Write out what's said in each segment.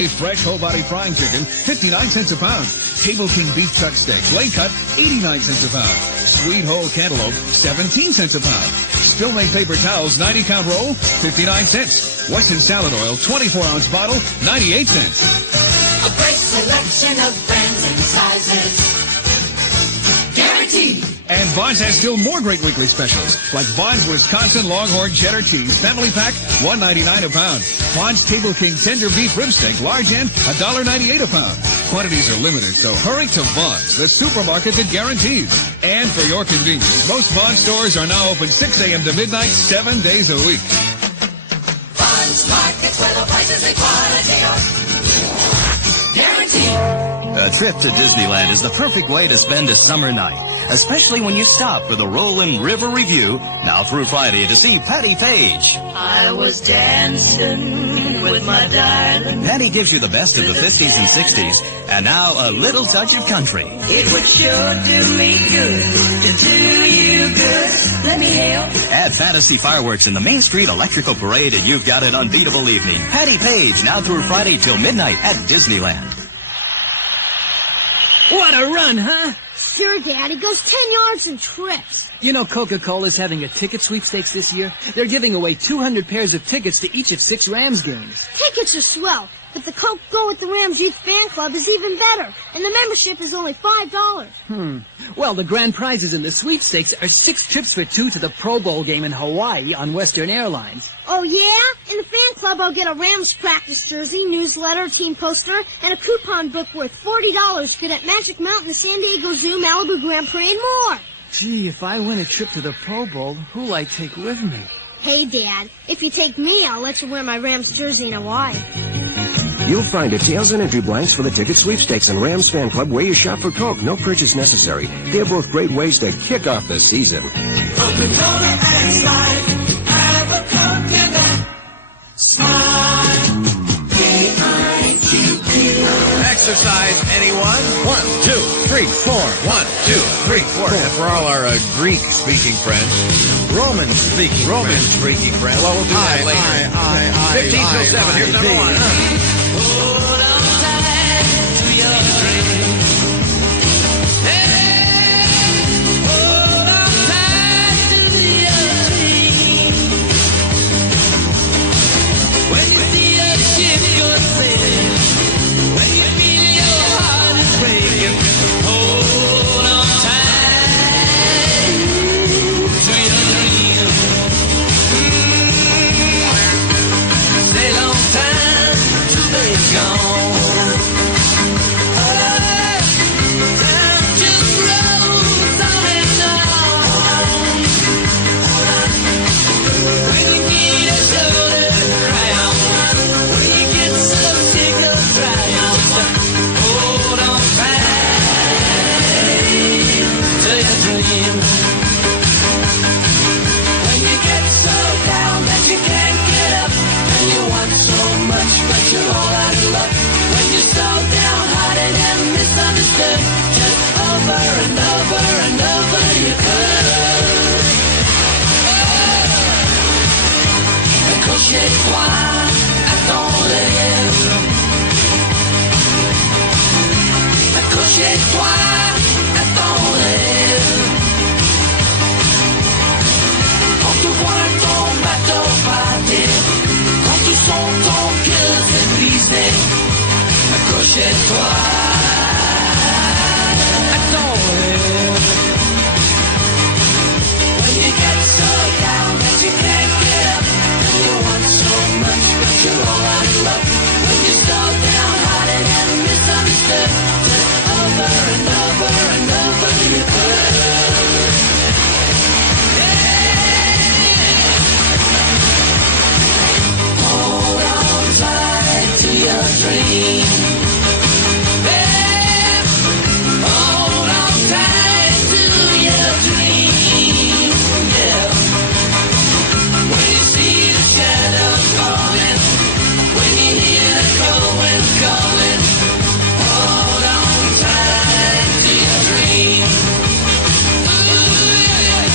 Filet fresh whole body frying chicken, 59 cents a pound. Table King beef chuck steak, lay cut, 89 cents a pound. Sweet whole cantaloupe, 17 cents a pound. Still made paper towels, 90 count roll, 59 cents. Weston salad oil, 24-ounce bottle, 98 cents. A great selection of brands and sizes. Guaranteed. And Vons has still more great weekly specials, like Vons Wisconsin Longhorn Cheddar Cheese Family Pack, $1.99 a pound. Vons Table King Tender Beef Rib Steak Large End, $1.98 a pound. Quantities are limited, so hurry to Vons, the supermarket that guarantees. And for your convenience, most Vons stores are now open 6 a.m. to midnight, 7 days a week. Vons Markets, where the prices and quality are guaranteed. A trip to Disneyland is the perfect way to spend a summer night, especially when you stop for the Rollin' River Review, now through Friday, to see Patty Page. I was dancing with my darling. Patty gives you the best of the 50s and 60s, and now a little touch of country. It would sure do me good to do you good. Let me help. Add fantasy fireworks in the Main Street Electrical Parade, and you've got an unbeatable evening. Patty Page, now through Friday till midnight at Disneyland. What a run, huh? Sure, Dad. He goes 10 yards and trips. You know Coca-Cola's having a ticket sweepstakes this year? They're giving away 200 pairs of tickets to each of 6 Rams games. Tickets are swell, but the Coke Go with the Rams Youth Fan Club is even better, and the membership is only $5. Well, the grand prizes in the sweepstakes are 6 trips for 2 to the Pro Bowl game in Hawaii on Western Airlines. Oh, yeah? In the fan club, I'll get a Rams practice jersey, newsletter, team poster, and a coupon book worth $40 good at Magic Mountain, the San Diego Zoo, Malibu Grand Prix, and more. Gee, if I win a trip to the Pro Bowl, who'll I take with me? Hey, Dad, if you take me, I'll let you wear my Rams jersey in Hawaii. You'll find details and entry blanks for the ticket sweepstakes and Rams Fan Club where you shop for Coke. No purchase necessary. They're both great ways to kick off the season. Coca-Cola and Slide. Have a Coke and a Slide. KIQQ. Exercise, anyone? 1, 2, 3, 4. 1, 2, 3, 4. And for all our Greek-speaking friends, Roman-speaking friends. Well, we'll do that later. 15 till 7. Here's number 1. Hold on tight to your dream. Hey, hold on tight to your dream. When you see a ship go sailing, when you feel your heart is breaking, hold on tight to your dream. Stay long time till they're gone. Time just rolls on and on. When you need a shoulder to cry on, when you get so sick of trying, hold on tight to your dream. When you get so down that you can't get up, and you want so much but you're all out of luck. When you're so downhearted and misunderstood, just over and over and over you could. Accrochez-toi à ton rêve. Accrochez-toi à ton rêve. Quand tu vois ton bateau partir, quand tu sens ton cœur s'épuiser, accrochez-toi à ton rêve. When you get so down that you can't get up, and you want so much but you're all out of luck. When you're so downhearted and misunderstood, just over and over and over you could. Hold on tight to your dream. Yeah. Hold on tight to your dream. Yeah. When you see the shadows falling, when you hear the cold wind calling, hold on tight to your dream. Ooh, yeah.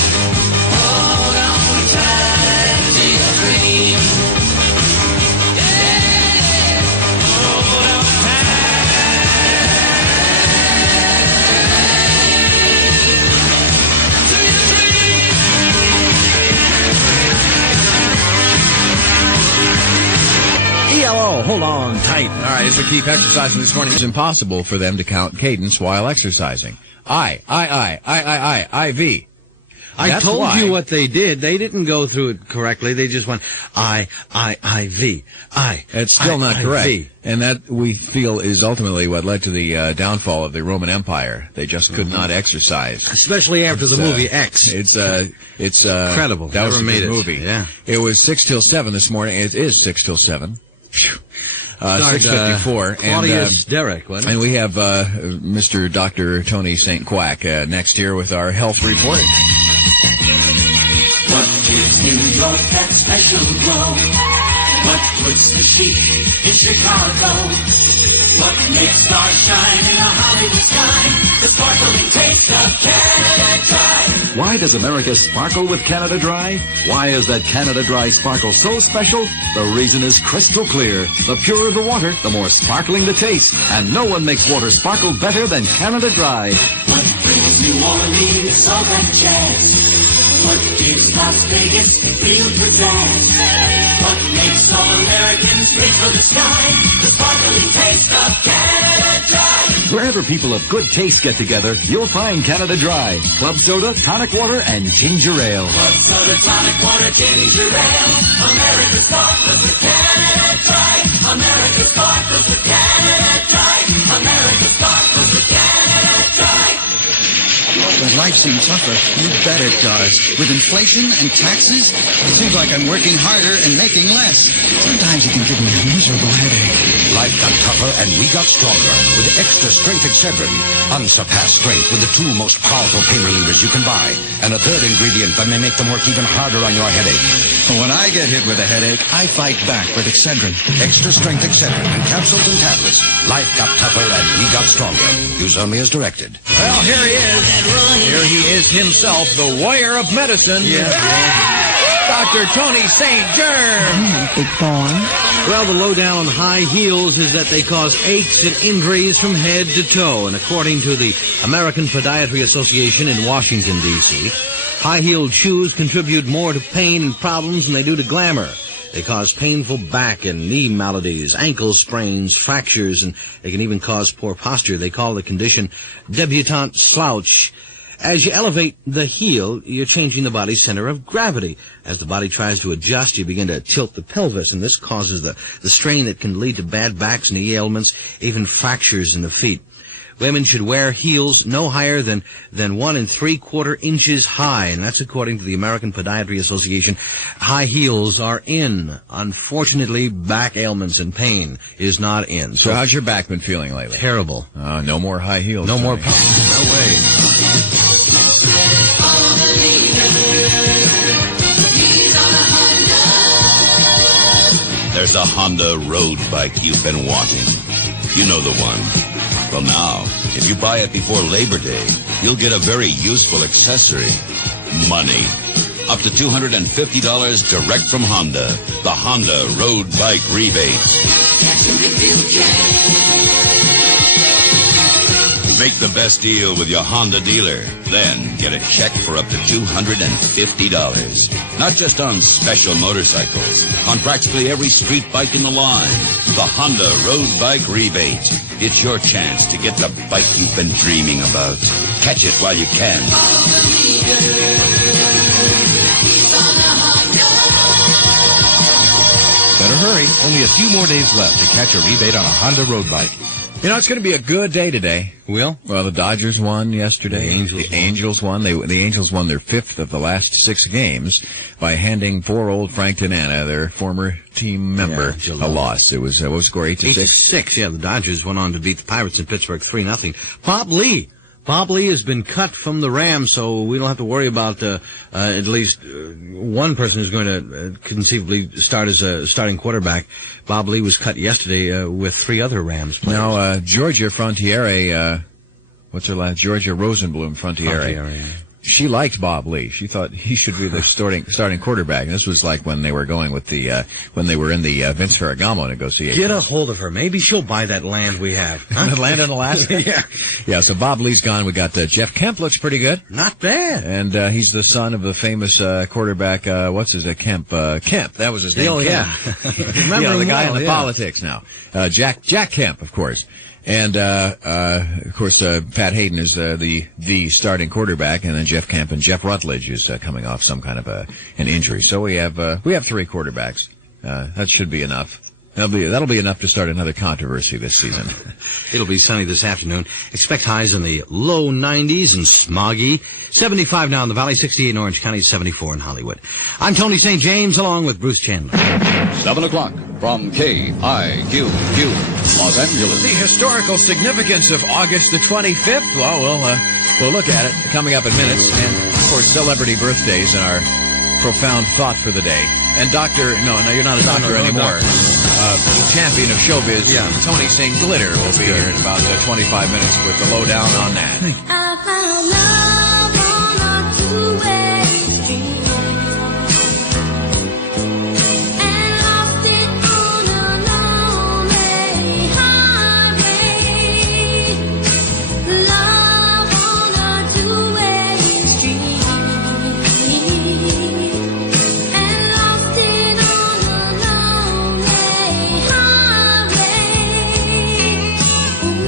Hold on tight to your dream. Yeah. Hold on tight. All right, as we keep exercising this morning, it's impossible for them to count cadence while exercising. I, V. I told you what they did. They didn't go through it correctly. They just went I, V, I. It's still not correct. And that, we feel, is ultimately what led to the downfall of the Roman Empire. They just could not exercise. Especially after the movie X. It's incredible. That was Never a made good it. movie. Yeah. It was 6 till 7 this morning. It is 6 till 7. 6:54. Claudius Derrick, wasn't it? And we have Mr. Dr. Tony St. Quack next here with our health report. What gives New York that special glow? What puts the sheep in Chicago? What makes stars shine in a Hollywood sky? The sparkling taste of Canada Dry. Why does America sparkle with Canada Dry? Why is that Canada Dry sparkle so special? The reason is crystal clear. The purer the water, the more sparkling the taste. And no one makes water sparkle better than Canada Dry. What brings New Orleans soul and jazz? What gives Las Vegas real pizzazz? What makes all Americans reach for the sky? The sparkling taste of Canada Dry. Wherever people of good taste get together, you'll find Canada Dry. Club soda, tonic water, and ginger ale. Club soda, tonic water, ginger ale. America sparkles with Canada Dry. America sparkles with Canada Dry. America sparkles with Canada Dry. Does life seem tougher? You bet it does. With inflation and taxes, it seems like I'm working harder and making less. Sometimes it can give me a miserable headache. Life got tougher and we got stronger with extra strength Excedrin. Unsurpassed strength with the 2 most powerful pain relievers you can buy. And a third ingredient that may make them work even harder on your headache. When I get hit with a headache, I fight back with Excedrin. Extra strength Excedrin in capsules and tablets. Life got tougher and we got stronger. Use only as directed. Well, here he is. Here he is himself, the warrior of medicine. Dr. Tony St. Germ. Big Barn. Well, the lowdown on high heels is that they cause aches and injuries from head to toe. And according to the American Podiatry Association in Washington, D.C., high-heeled shoes contribute more to pain and problems than they do to glamour. They cause painful back and knee maladies, ankle sprains, fractures, and they can even cause poor posture. They call the condition debutante slouch. As you elevate the heel, you're changing the body's center of gravity. As the body tries to adjust, you begin to tilt the pelvis, and this causes the strain that can lead to bad backs, knee ailments, even fractures in the feet. Women should wear heels no higher than 1 3/4 inches high, and that's according to the American Podiatry Association. High heels are in. Unfortunately, back ailments and pain is not in. So how's your back been feeling lately? Terrible. No more high heels. No more. No way. There's a Honda road bike you've been wanting. You know the one. Well, now, if you buy it before Labor Day, you'll get a very useful accessory. Money. Up to $250 direct from Honda. The Honda road bike rebate. Make the best deal with your Honda dealer. Then get a check for up to $250. Not just on special motorcycles, on practically every street bike in the line. The Honda Road Bike Rebate. It's your chance to get the bike you've been dreaming about. Catch it while you can. Better hurry. Only a few more days left to catch a rebate on a Honda road bike. You know, it's going to be a good day today. Well, the Dodgers won yesterday. The Angels won. The Angels won their 5th of the last 6 games by handing poor old Frank Tanana, their former team member, a loss. It was great to see. 8-6. Yeah, the Dodgers went on to beat the Pirates in Pittsburgh 3-0. Bob Lee has been cut from the Rams, so we don't have to worry about at least one person who's going to conceivably start as a starting quarterback. Bob Lee was cut yesterday with 3 other Rams players. Now, Georgia Frontiere, what's her last? Georgia Rosenblum Frontiere. she liked Bob Lee. She thought he should be the starting quarterback. And this was like when they were going with when they were in the Vince Ferragamo negotiations. Get a hold of her. Maybe she'll buy that land we have. Huh? The land in Alaska? Yeah. Yeah, so Bob Lee's gone. We got Jeff Kemp, looks pretty good. Not bad. And he's the son of the famous quarterback, what's his name? Kemp. That was his name. Oh, yeah. Remember the guy in the politics now. Jack Kemp, of course. And, of course, Pat Hayden is the starting quarterback, and then Jeff Kemp, and Jeff Rutledge is coming off some kind of an injury. So we have 3 quarterbacks. That should be enough. That'll be enough to start another controversy this season. It'll be sunny this afternoon. Expect highs in the low 90s and smoggy. 75 now in the Valley, 68 in Orange County, 74 in Hollywood. I'm Tony St. James, along with Bruce Chandler. 7 o'clock from KIQQ, Los Angeles. The historical significance of August the 25th. Well, we'll look at it coming up in minutes. And, of course, celebrity birthdays and our profound thought for the day. And no, you're not a doctor anymore. Champion of showbiz, Tony St. Glitter will be here in about 25 minutes with the lowdown on that. I found love on a two-way street and lost it on a lonely highway. Love on a two-way street and lost it on a lonely highway. Ooh.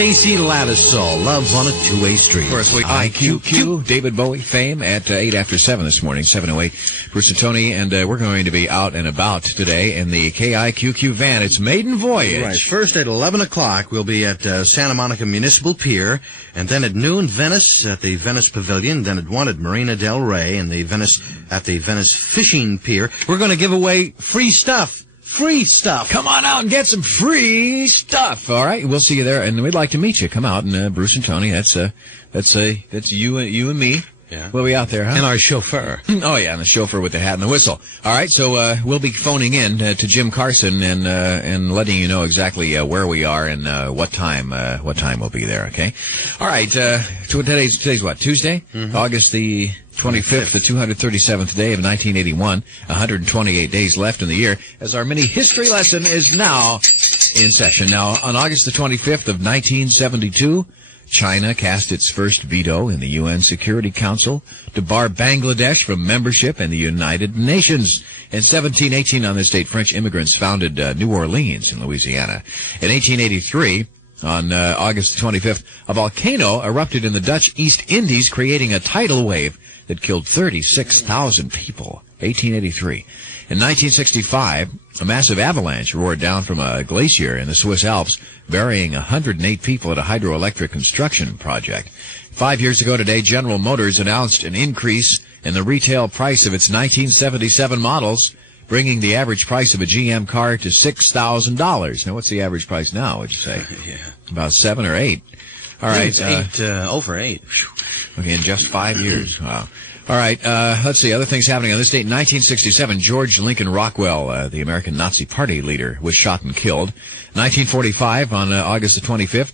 Stacy Lattisaw, Love on a Two-Way Street. Of course, KIQQ, David Bowie fame at 8 after 7 this morning, 7:08. Bruce and Tony, and we're going to be out and about today in the KIQQ van. It's maiden voyage. Right. First at 11 o'clock, we'll be at Santa Monica Municipal Pier, and then at noon, Venice at the Venice Pavilion, then at 1 at Marina del Rey and the Venice Fishing Pier. We're going to give away free stuff. Free stuff. Come on out and get some free stuff. All right, we'll see you there, and we'd like to meet you. Come out, and Bruce and Tony. That's you and me. Yeah. We'll be out there, huh? And our chauffeur. Oh yeah, and the chauffeur with the hat and the whistle. All right, so we'll be phoning in to Jim Carson and letting you know exactly where we are and what time we'll be there. Okay. All right. Today's what? Tuesday, August the 25th, the 237th day of 1981, 128 days left in the year, as our mini history lesson is now in session. Now, on August the 25th of 1972, China cast its first veto in the UN Security Council to bar Bangladesh from membership in the United Nations. In 1718, on this date, French immigrants founded New Orleans in Louisiana. In 1883, on August 25th, a volcano erupted in the Dutch East Indies, creating a tidal wave that killed 36,000 people. 1883. In 1965, a massive avalanche roared down from a glacier in the Swiss Alps, burying 108 people at a hydroelectric construction project. 5 years ago today, General Motors announced an increase in the retail price of its 1977 models, bringing the average price of a GM car to $6,000. Now, what's the average price now, would you say? Yeah. About 7 or 8. All right. Over 8. Okay, in just 5 years. Wow. All right, let's see. Other things happening on this date. In 1967, George Lincoln Rockwell, the American Nazi Party leader, was shot and killed. 1945, on August the 25th,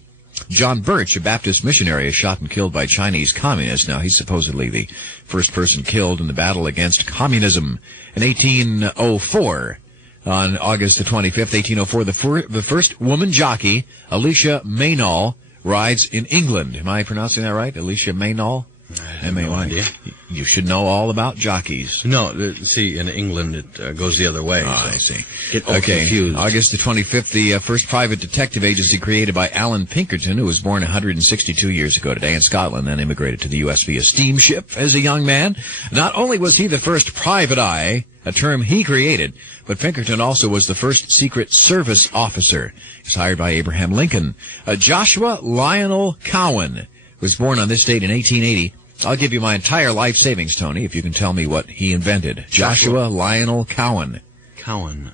John Birch, a Baptist missionary, is shot and killed by Chinese communists. Now, he's supposedly the first person killed in the battle against communism. In 1804, on August the 25th, 1804, the first woman jockey, Alicia Meynell, rides in England. Am I pronouncing that right? Alicia Meynell? I have no idea. You should know all about jockeys. No, see, in England it goes the other way. Oh, so I see. Get all confused. August the 25th, the first private detective agency created by Alan Pinkerton, who was born 162 years ago today in Scotland, then immigrated to the U.S. via steamship as a young man. Not only was he the first private eye, a term he created, but Pinkerton also was the first Secret Service officer. He was hired by Abraham Lincoln. Joshua Lionel Cowan was born on this date in 1880. I'll give you my entire life savings, Tony, if you can tell me what he invented. Joshua Lionel Cowan. Cowan.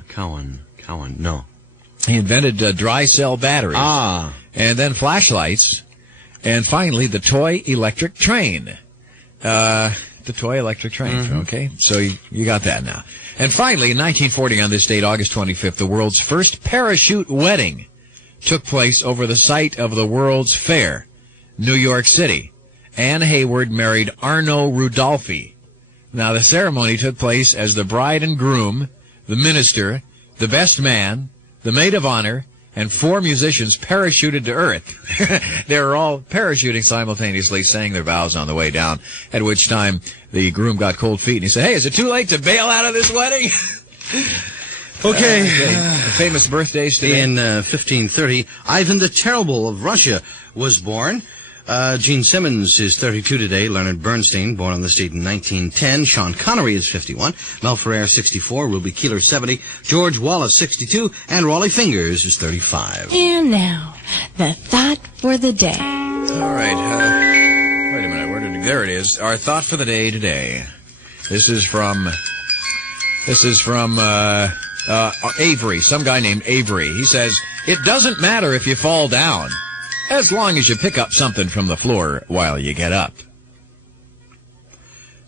No. He invented dry cell batteries. Ah. And then flashlights. And finally, the toy electric train. The toy electric train, okay? So you got that now. And finally, in 1940, on this date, August 25th, the world's first parachute wedding took place over the site of the World's Fair, New York City. Anne Hayward married Arno Rudolphi. Now, the ceremony took place as the bride and groom, the minister, the best man, the maid of honor, and 4 musicians parachuted to earth. They were all parachuting simultaneously, saying their vows on the way down, at which time the groom got cold feet, and he said, "Hey, is it too late to bail out of this wedding?" Okay. Famous birthdays today. In 1530, Ivan the Terrible of Russia was born. Gene Simmons is 32 today. Leonard Bernstein, born on this date in 1910. Sean Connery is 51. Mel Ferrer, 64. Ruby Keeler, 70. George Wallace, 62. And Raleigh Fingers is 35. And now, the thought for the day. All right. Wait a minute. There it is. Our thought for the day today. This is from Avery, some guy named Avery. He says, "It doesn't matter if you fall down, as long as you pick up something from the floor while you get up."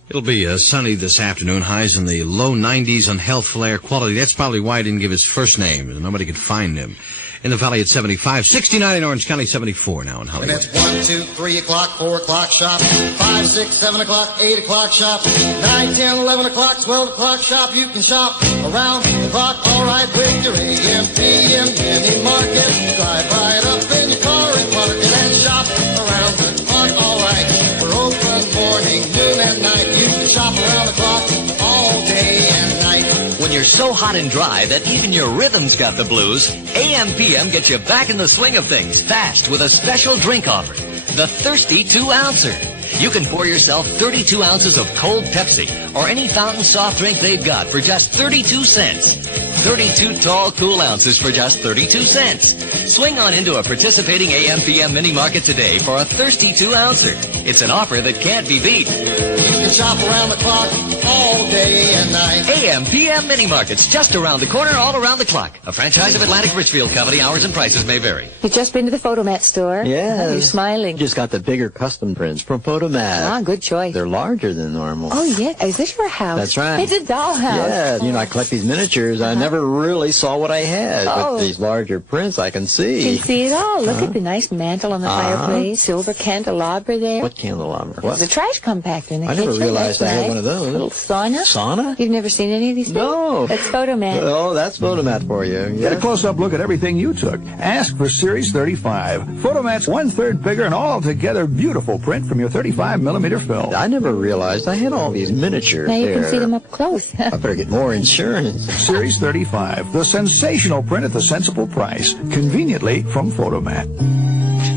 It'll be sunny this afternoon. Highs in the low 90s on healthful air quality. That's probably why I didn't give his first name. Nobody could find him. In the valley at 75, 69 in Orange County, 74 now in Hollywood. And it's 1, 2, 3 o'clock, 4 o'clock shop, 5, 6, 7 o'clock, 8 o'clock shop, 9, 10, 11 o'clock, 12 o'clock shop. You can shop around the clock, all right, with your AM, PM, mini market. Drive right up in your car and park it and shop around the clock, all right. We're open morning, noon and night. You can shop around the clock all day and night. When you're so hot and dry that even your rhythm's got the blues, AM/PM gets you back in the swing of things fast with a special drink offer. The Thirsty 2-ouncer. You can pour yourself 32 ounces of cold Pepsi or any fountain soft drink they've got for just 32 cents. 32 tall, cool ounces for just 32 cents. Swing on into a participating AM/PM mini market today for a Thirsty 2-ouncer. It's an offer that can't be beat. You can shop around the clock all day and night. AM/PM mini markets just around the corner, all around the clock. A franchise of Atlantic Richfield Company. Hours and prices may vary. You've just been to the Photomat store? Yeah. Oh, you're smiling. Just got the bigger custom prints from Photomat. Ah, good choice. They're larger than normal. Oh, yeah. Is this your house? That's right. It's a dollhouse. Yeah, you know, I collect these miniatures. I never really saw what I had. Oh. With these larger prints, I can see. You can see it all. Look at the nice mantle on the fireplace. Silver candelabra there. What candelabra? What? There's a trash compactor in the I kitchen. never realized I That's had nice. one of those. Little sauna. Sauna? You've never seen any of these things? No. That's Photomat. Oh, that's Photomat for you. Get a close-up look at everything you took. Ask for Series 35. Photomat's 1/3 bigger and altogether beautiful print from your 35mm film. I never realized I had all these miniatures Now you there. can see them up close. I better get more insurance. Series 35, the sensational print at the sensible price, conveniently from Photomat.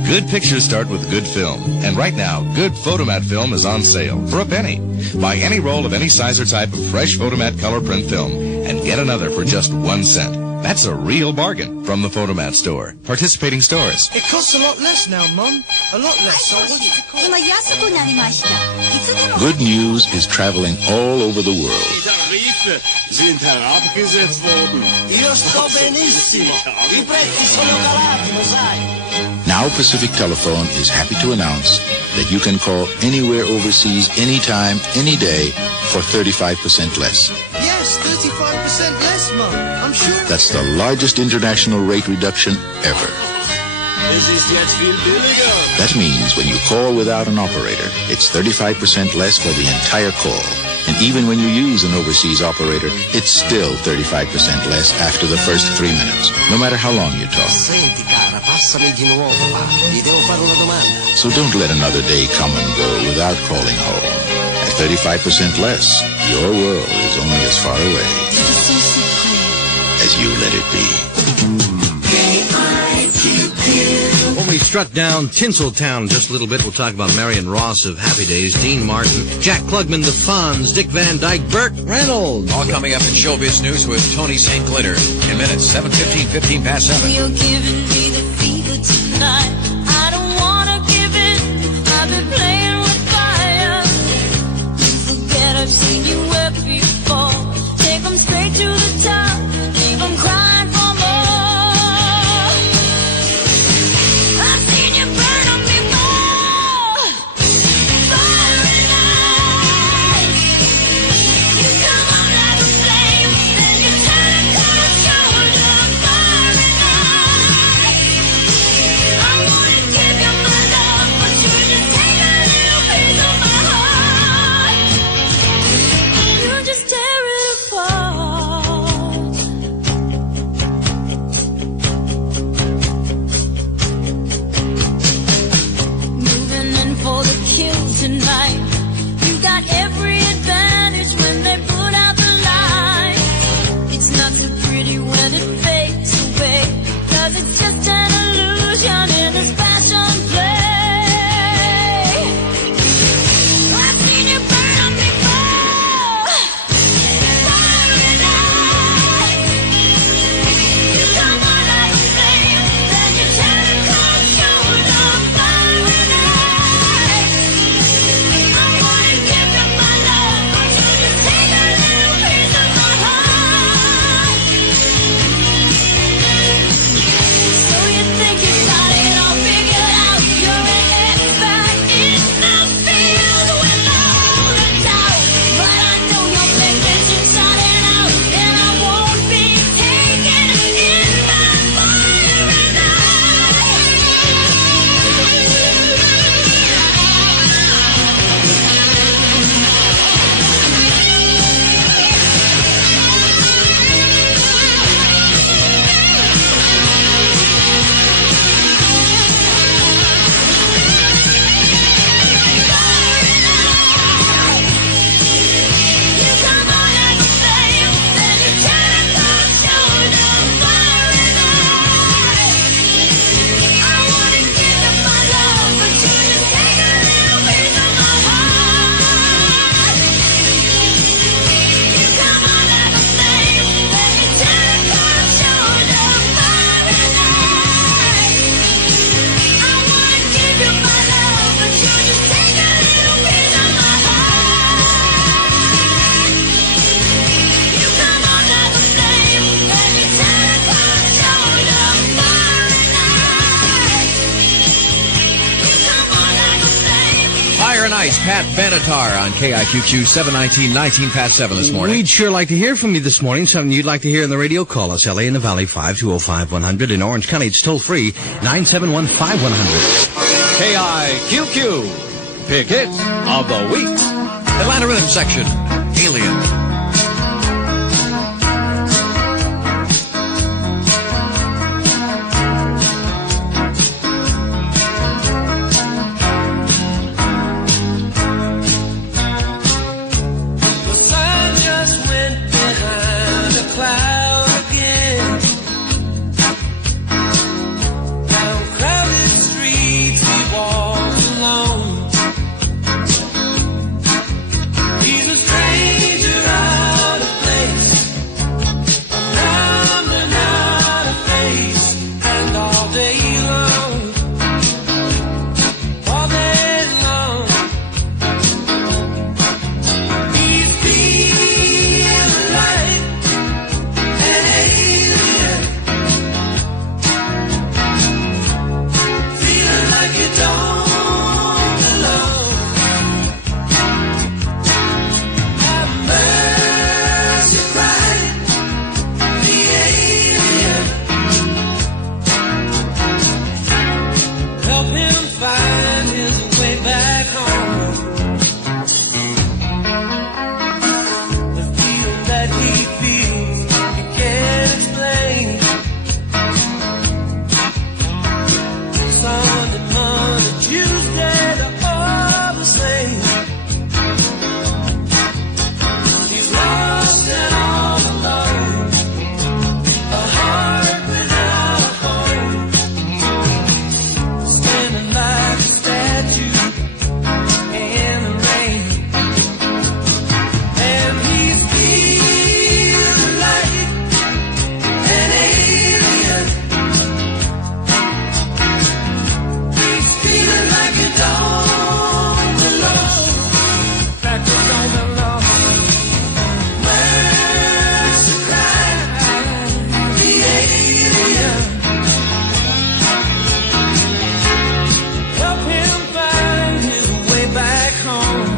Good pictures start with good film. And right now, good Photomat film is on sale for a penny. Buy any roll of any size or type of fresh Photomat color print film and get another for just 1 cent. That's a real bargain from the Photomat store. Participating stores. It costs a lot less now, Mum. A lot less. So I wanted to call. Good news is traveling all over the world. Tarife sind herabgesetzt worden. Io sto benissimo. I prezzi sono calati, lo sai. Now Pacific Telephone is happy to announce that you can call anywhere overseas, anytime, any day for 35% less. Yes, 35% less, Mum. I'm sure. That's the largest international rate reduction ever. Es ist jetzt viel billiger. That means when you call without an operator, it's 35% less for the entire call. And even when you use an overseas operator, it's still 35% less after the first 3 minutes, no matter how long you talk. Senti, cara, passami di nuovo, va. Gli devo fare una domanda. So don't let another day come and go without calling home. At 35% less, your world is only as far away as you let it be. When we struck down Tinseltown just a little bit, we'll talk about Marion Ross of Happy Days, Dean Martin, Jack Klugman, The Fonz, Dick Van Dyke, Burt Reynolds. All coming up in showbiz news with Tony St. Glitter. In minutes, 7:15, 15 past 7. You're giving me the fever tonight. I don't wanna give in. I've been playing with fire. Forget I've seen you work before. Take 'em straight to the top. Leave 'em crying for more. I've seen you burn on me more. Fiery nights. You come on like a flame, then you turn cold shoulder. Fiery nights. I'm Tonight's Pat Benatar on KIQQ 719, 19 past 7 this morning. We'd sure like to hear from you this morning. Something you'd like to hear on the radio, call us. LA in the Valley, 520-5100. In Orange County, it's toll free, 971-5100. KIQQ, Pick It of the Week. Atlanta Rhythm Section, Alien. The sun just went behind a cloud again. Down crowded streets we walk alone. He's a stranger out of place, a number not a face, and all day long, all day long. He feels like an alien, feeling like you don't belong. Have mercy, right? The alien, help him find his way back home. The feeling that he feels, he can't explain. Sunday, Monday, Tuesday, they're all the same. He's lost and all alone, a heart without a home, standing like a statue in the rain. And he's feeling like an alien. He's feeling like you don't belong. Like you don't belong. Mercy, cry, the alien. Help him find his way back home.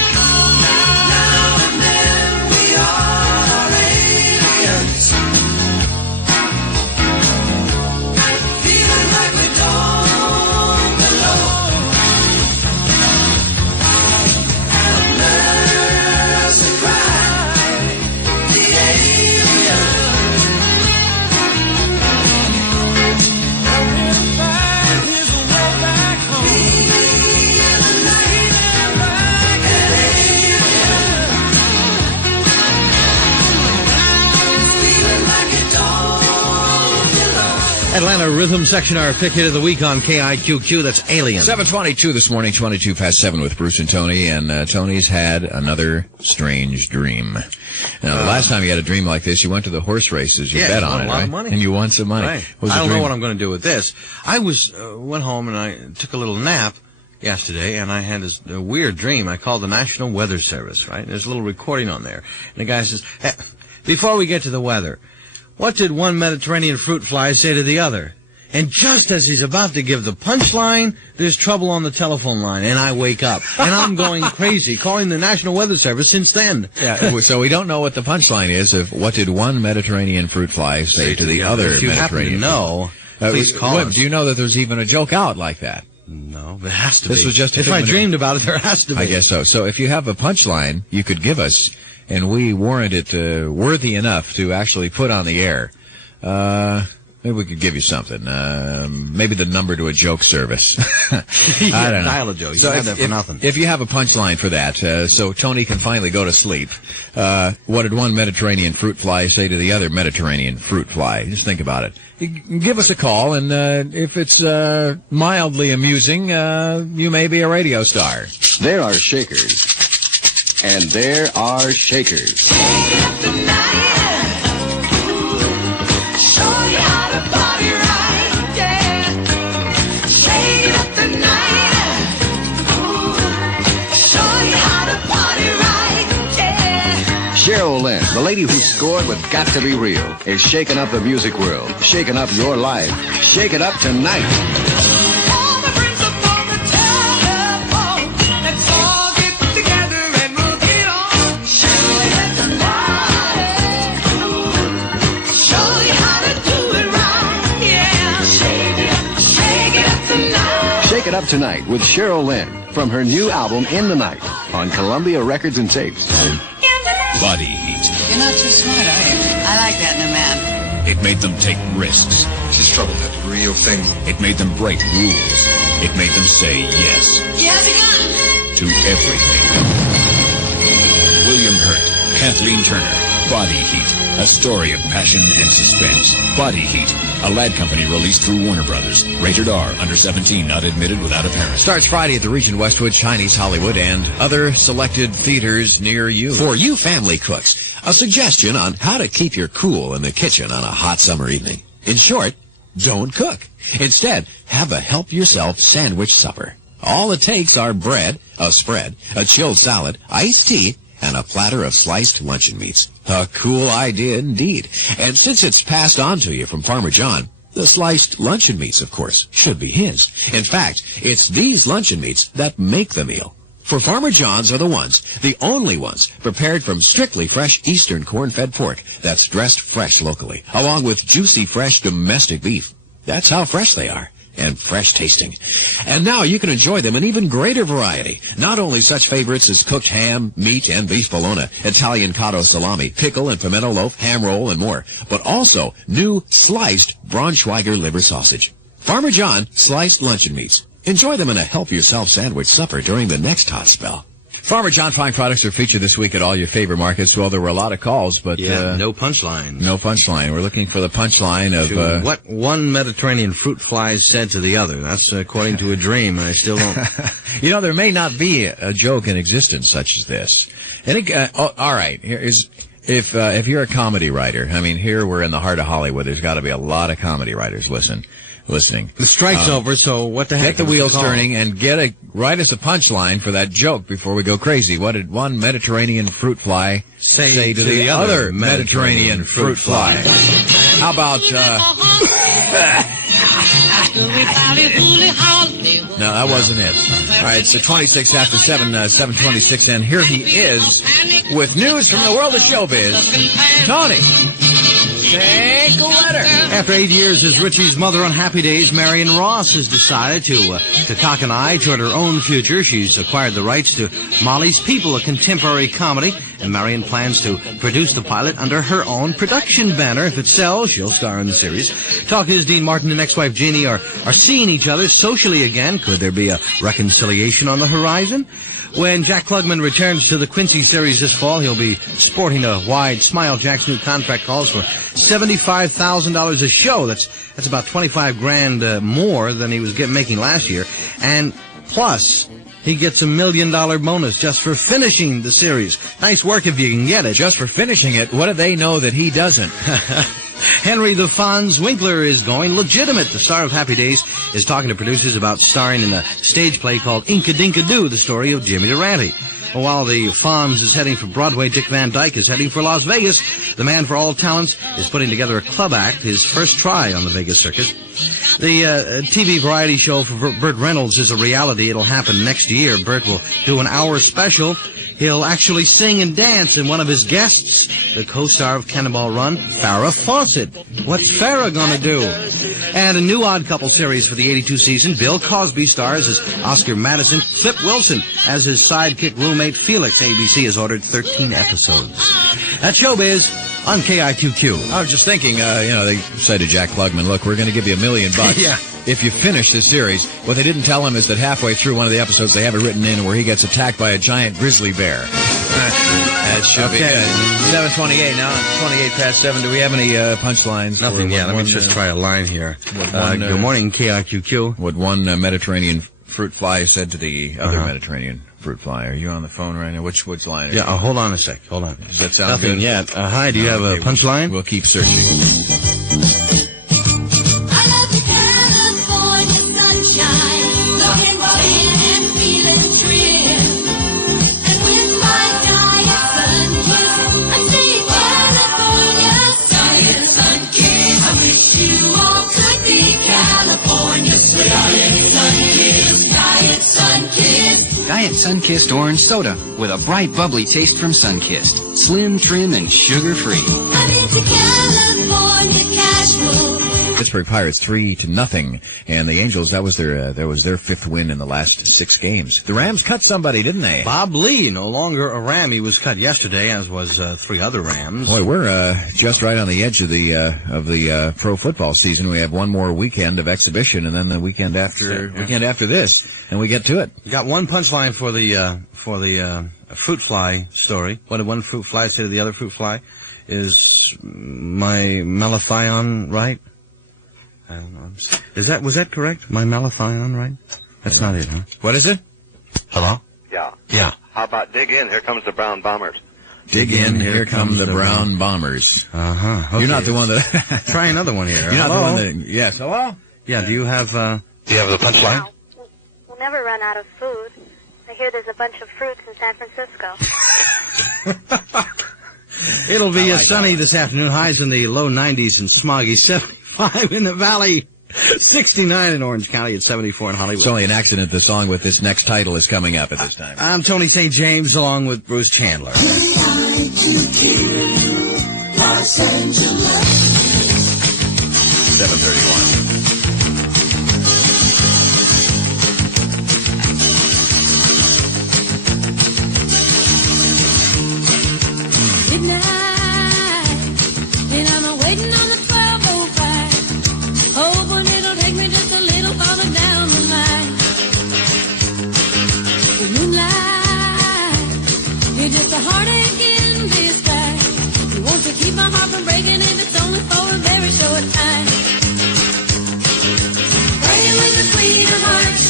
Now and then we are aliens, feeling like we don't belong. Have mercy, cry, the alien. Help him find his way back home. Feeling like an alien. Feeling like you don't belong. Atlanta Rhythm Section, our pick hit of the week on KIQQ. That's Alien. 7:22 this morning, 22 past 7 with Bruce and Tony, and Tony's had another strange dream. Now, the last time you had a dream like this, you went to the horse races. You bet you on won it, a lot right? of money. And you won some money. Right. What was I the don't know dream? what I'm going to do with this. I went home and I took a little nap yesterday, and I had this weird dream. I called the National Weather Service, right? There's a little recording on there. And the guy says, hey, before we get to the weather, what did one Mediterranean fruit fly say to the other? And just as he's about to give the punchline, there's trouble on the telephone line, and I wake up. And I'm going crazy, calling the National Weather Service since then. Yeah, so we don't know what the punchline is of what did one Mediterranean fruit fly say to the other If you happen to Mediterranean know, please call us. Do you know that there's even a joke out like that? No, there has to This be. was just a if I figment of- dreamed about it, there has to be. I guess so. So if you have a punchline, you could give us, and we warrant it worthy enough to actually put on the air. Maybe we could give you something. Maybe the number to a joke service. I don't know. Dial a joke. You So can if, have that for nothing. if you have a punchline for that, so Tony can finally go to sleep, what did one Mediterranean fruit fly say to the other Mediterranean fruit fly? Just think about it. Give us a call, and if it's mildly amusing, you may be a radio star. There are shakers, and there are shakers. Show you how to party right, yeah. Shake it up the Cheryl Lynn, the lady who scored with Got to Be Real, is shaking up the music world, shaking up your life. Shake it up tonight. Shake It Up Tonight with Cheryl Lynn from her new album In the Night on Columbia Records and Tapes. Body heat. You're not too smart, are you? I like that in a man. It made them take risks. She's trouble, that real thing. It made them break rules. It made them say yes. You have the gun. To everything. William Hurt, Kathleen Turner, Body Heat. A story of passion and suspense. Body Heat. A Lad Company released through Warner Brothers. Rated R, under 17, not admitted without a parent. Starts Friday at the Regent Westwood, Chinese Hollywood, and other selected theaters near you. For you family cooks, a suggestion on how to keep your cool in the kitchen on a hot summer evening. In short, don't cook. Instead, have a help-yourself sandwich supper. All it takes are bread, a spread, a chilled salad, iced tea, and a platter of sliced luncheon meats. A cool idea indeed. And since it's passed on to you from Farmer John, the sliced luncheon meats, of course, should be his. In fact, it's these luncheon meats that make the meal. For Farmer John's are the only ones, prepared from strictly fresh eastern corn-fed pork that's dressed fresh locally, along with juicy, fresh domestic beef. That's how fresh they are. And fresh tasting. And now you can enjoy them in even greater variety. Not only such favorites as cooked ham, meat, and beef bologna, Italian cotto salami, pickle and pimento loaf, ham roll, and more, but also new sliced Braunschweiger liver sausage. Farmer John sliced luncheon meats. Enjoy them in a help-yourself sandwich supper during the next hot spell. Farmer John fine products are featured this week at all your favorite markets. Well, there were a lot of calls, but no punchline. No punchline. We're looking for the punchline of what one Mediterranean fruit fly said to the other. That's according to a dream, and I still don't. You know, there may not be a joke in existence such as this. All right. Here is if you're a comedy writer. I mean, here we're in the heart of Hollywood. There's got to be a lot of comedy writers listening. The strike's over, so what the heck? Get the wheels turning and write us a punchline for that joke before we go crazy. What did one Mediterranean fruit fly say to the other Mediterranean fruit fly? How about, no, that wasn't it. All right, it's 26 after 7, 7:26, and here he is with news from the world of showbiz. Tony. Take a letter. After 8 years as Richie's mother on Happy Days, Marion Ross has decided to cock an eye toward her own future. She's acquired the rights to Molly's People, a contemporary comedy, and Marion plans to produce the pilot under her own production banner. If it sells, she'll star in the series. Talk is Dean Martin and ex-wife Jeannie are seeing each other socially again. Could there be a reconciliation on the horizon? When Jack Klugman returns to the Quincy series this fall, he'll be sporting a wide smile. Jack's new contract calls for $75,000 a show. That's about $25,000 more than he was making last year. And plus, he gets $1 million bonus just for finishing the series. Nice work if you can get it. Just for finishing it? What do they know that he doesn't? Henry the Fonz Winkler is going legitimate. The star of Happy Days is talking to producers about starring in a stage play called Inka Dinka Doo, the story of Jimmy Durante. While the Fonz is heading for Broadway, Dick Van Dyke is heading for Las Vegas. The man for all talents is putting together a club act, his first try on the Vegas circus. The TV variety show for Burt Reynolds is a reality. It'll happen next year. Burt will do an hour special. He'll actually sing and dance, and one of his guests, the co-star of Cannonball Run, Farrah Fawcett. What's Farrah gonna do? And a new Odd Couple series for the 82 season. Bill Cosby stars as Oscar Madison, Flip Wilson as his sidekick roommate Felix. ABC has ordered 13 episodes. That's Showbiz on KIQQ. I was just thinking, they said to Jack Klugman, look, we're going to give you $1 million Yeah. if you finish this series. What they didn't tell him is that halfway through one of the episodes, they have it written in where he gets attacked by a giant grizzly bear. That should be good. 7:28 now, 28 past 7. Do we have any punchlines? Nothing yet. Let me just try a line here. Good morning, KIQQ. What one Mediterranean fruit fly said to the other Mediterranean fruit fly. Are you on the phone right now? Which line? Yeah, hold on a sec. Hold on. Does that sound Nothing good? yet. Hi, do you have a punchline? We'll keep searching. Diet Sunkissed Orange Soda with a bright, bubbly taste from Sunkissed. Slim, trim, and sugar-free. Pittsburgh Pirates 3-0, and the Angels, that was their fifth win in the last 6 games. The Rams cut somebody, didn't they? Bob Lee, no longer a Ram. He was cut yesterday, as was 3 other Rams. Boy, we're just right on the edge of the pro football season. We have one more weekend of exhibition, and then the weekend after this, and we get to it. You got one punchline for the fruit fly story. What did one fruit fly say to the other fruit fly? Is my malathion right? I don't know. Was that correct? My malathion right? That's not it, huh? What is it? Hello? Yeah. Yeah. How about dig in? Here comes the brown bombers. Dig in, here come the brown bombers. Uh-huh. Okay. You're not the one that... Try another one here. You're not the one that... Yes, hello? Yeah, do you have the punchline? We'll never run out of food. I hear there's a bunch of fruits in San Francisco. It'll be sunny this afternoon. Highs in the low 90s and smoggy. 75 in the valley. 69 in Orange County at 74 in Hollywood. It's only an accident the song with this next title is coming up at this time. I'm Tony St. James along with Bruce Chandler. KIQQ, Los Angeles. 7:31. Midnight, and I'm waiting on the 12:05, hoping it'll take me just a little farther down the line. The moonlight, you're just a heartache in disguise. You want to keep my heart from breaking if it's only for a very short time. Playing with the queen of hearts,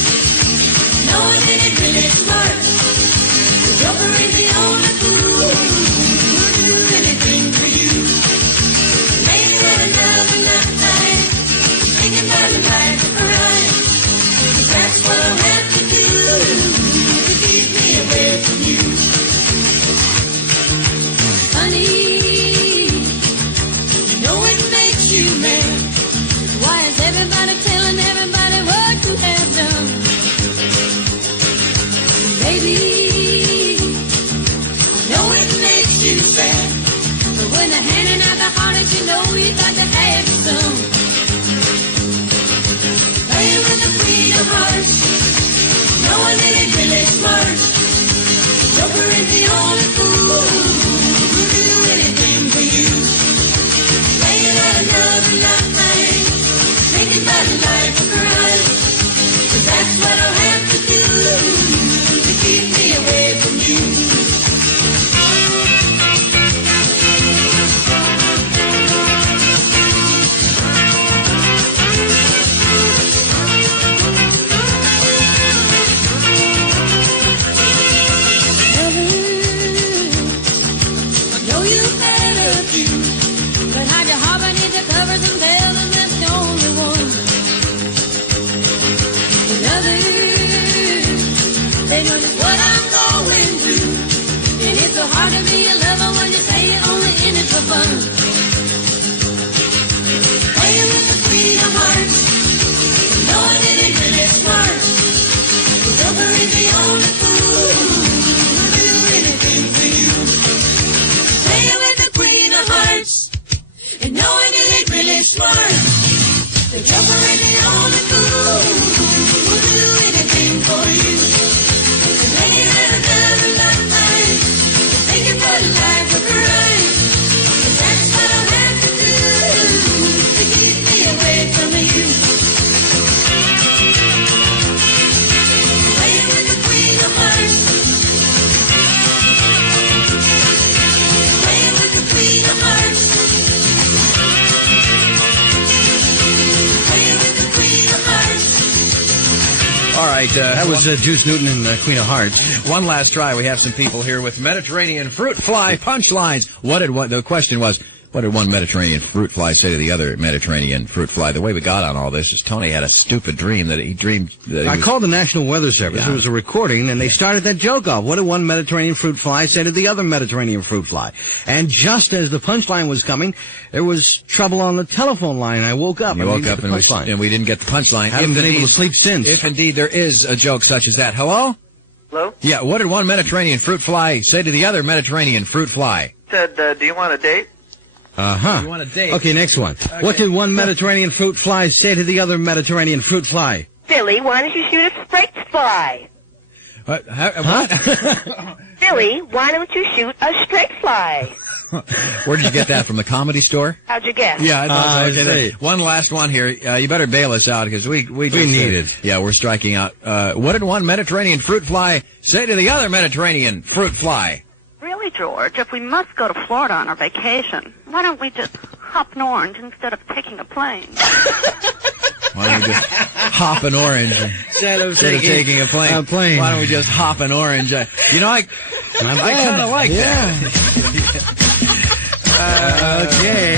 knowing that it really smart. The joker is the only fool. Anything for you. Maybe another night, thinking about the life of right. That's what I'll have to do to keep me away from you. Honey, you know it makes you mad. Why is everybody telling everybody what you have done? Baby, I know it makes you sad. When they're handing out the hardest, you know you got to have some. Playing with the queen of hearts, knowing that it's really smart. Joker is the only fool who'll do anything for you. Playing out another night, thinking about the life of crime. But that's what I'll have to do to keep me away from you. They know just what I'm going through, and it's so hard to be a lover when you say you're only in it for fun. Playing with the queen of hearts, knowing it ain't really smart. The joker is the only fool who'll do anything for you. Playing with the queen of hearts, and knowing it ain't really smart. The joker is the only fool who'll do anything for you. All right, that was Juice Newton and Queen of Hearts. One last try. We have some people here with Mediterranean fruit fly punchlines. The question was, what did one Mediterranean fruit fly say to the other Mediterranean fruit fly? The way we got on all this is Tony had a stupid dream that he dreamed that I called the National Weather Service. Yeah. There was a recording, and they started that joke off. What did one Mediterranean fruit fly say to the other Mediterranean fruit fly? And just as the punchline was coming, there was trouble on the telephone line. I woke up. You woke up and we didn't get the punchline. Haven't been able to sleep since. If indeed there is a joke such as that. Hello? Hello? Yeah, what did one Mediterranean fruit fly say to the other Mediterranean fruit fly? Said, do you want a date? Uh-huh. You want a date? Okay, next one. What did one Mediterranean fruit fly say to the other Mediterranean fruit fly? Billy, why don't you shoot a straight fly? What? Billy, why don't you shoot a straight fly? Where did you get that, from the Comedy Store? How'd you guess? Yeah, I thought so. Okay, great. one last one here. You better bail us out because we need it. Yeah, we're striking out. What did one Mediterranean fruit fly say to the other Mediterranean fruit fly? Really, George, if we must go to Florida on our vacation, why don't we just hop an orange instead of taking a plane? Why don't we just hop an orange instead of taking a plane? Why don't we just hop an orange? I kind of like that. Okay.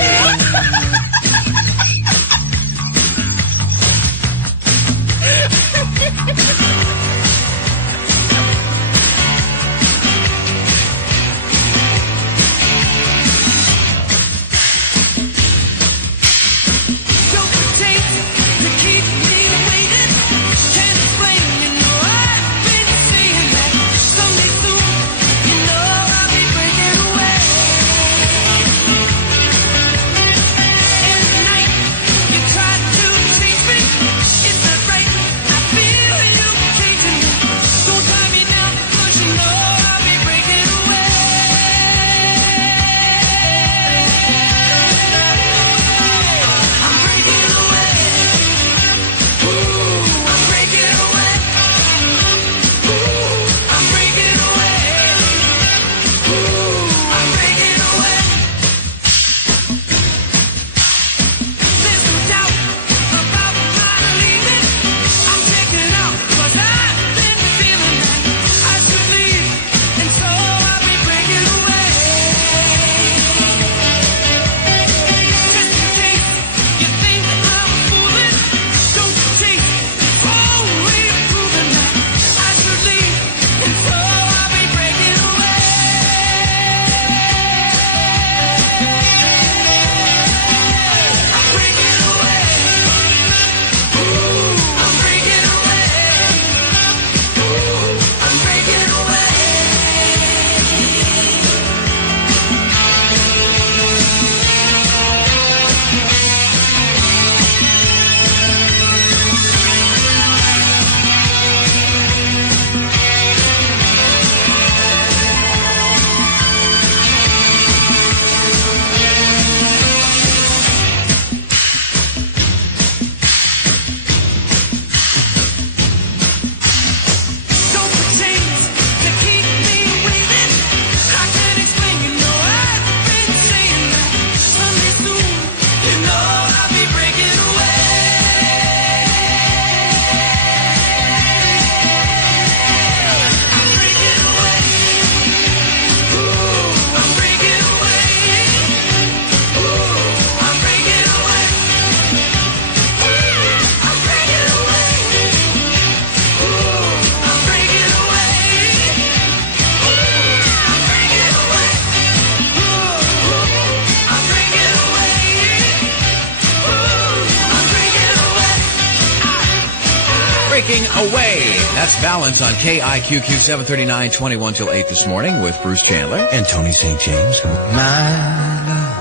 Breaking Away. That's Balance on KIQQ 739, 21 till 8 this morning with Bruce Chandler. And Tony St. James. My love,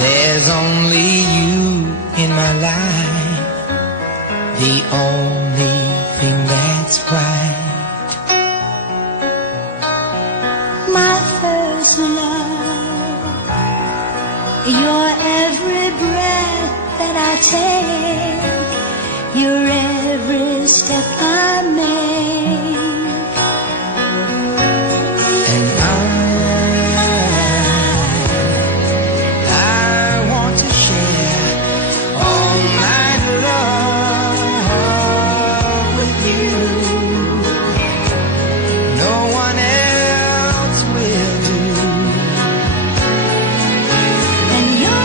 there's only you in my life, the only thing that's right. My first love, your every breath that I take, your every step I make. And I want to share all my love with you. No one else will do. And your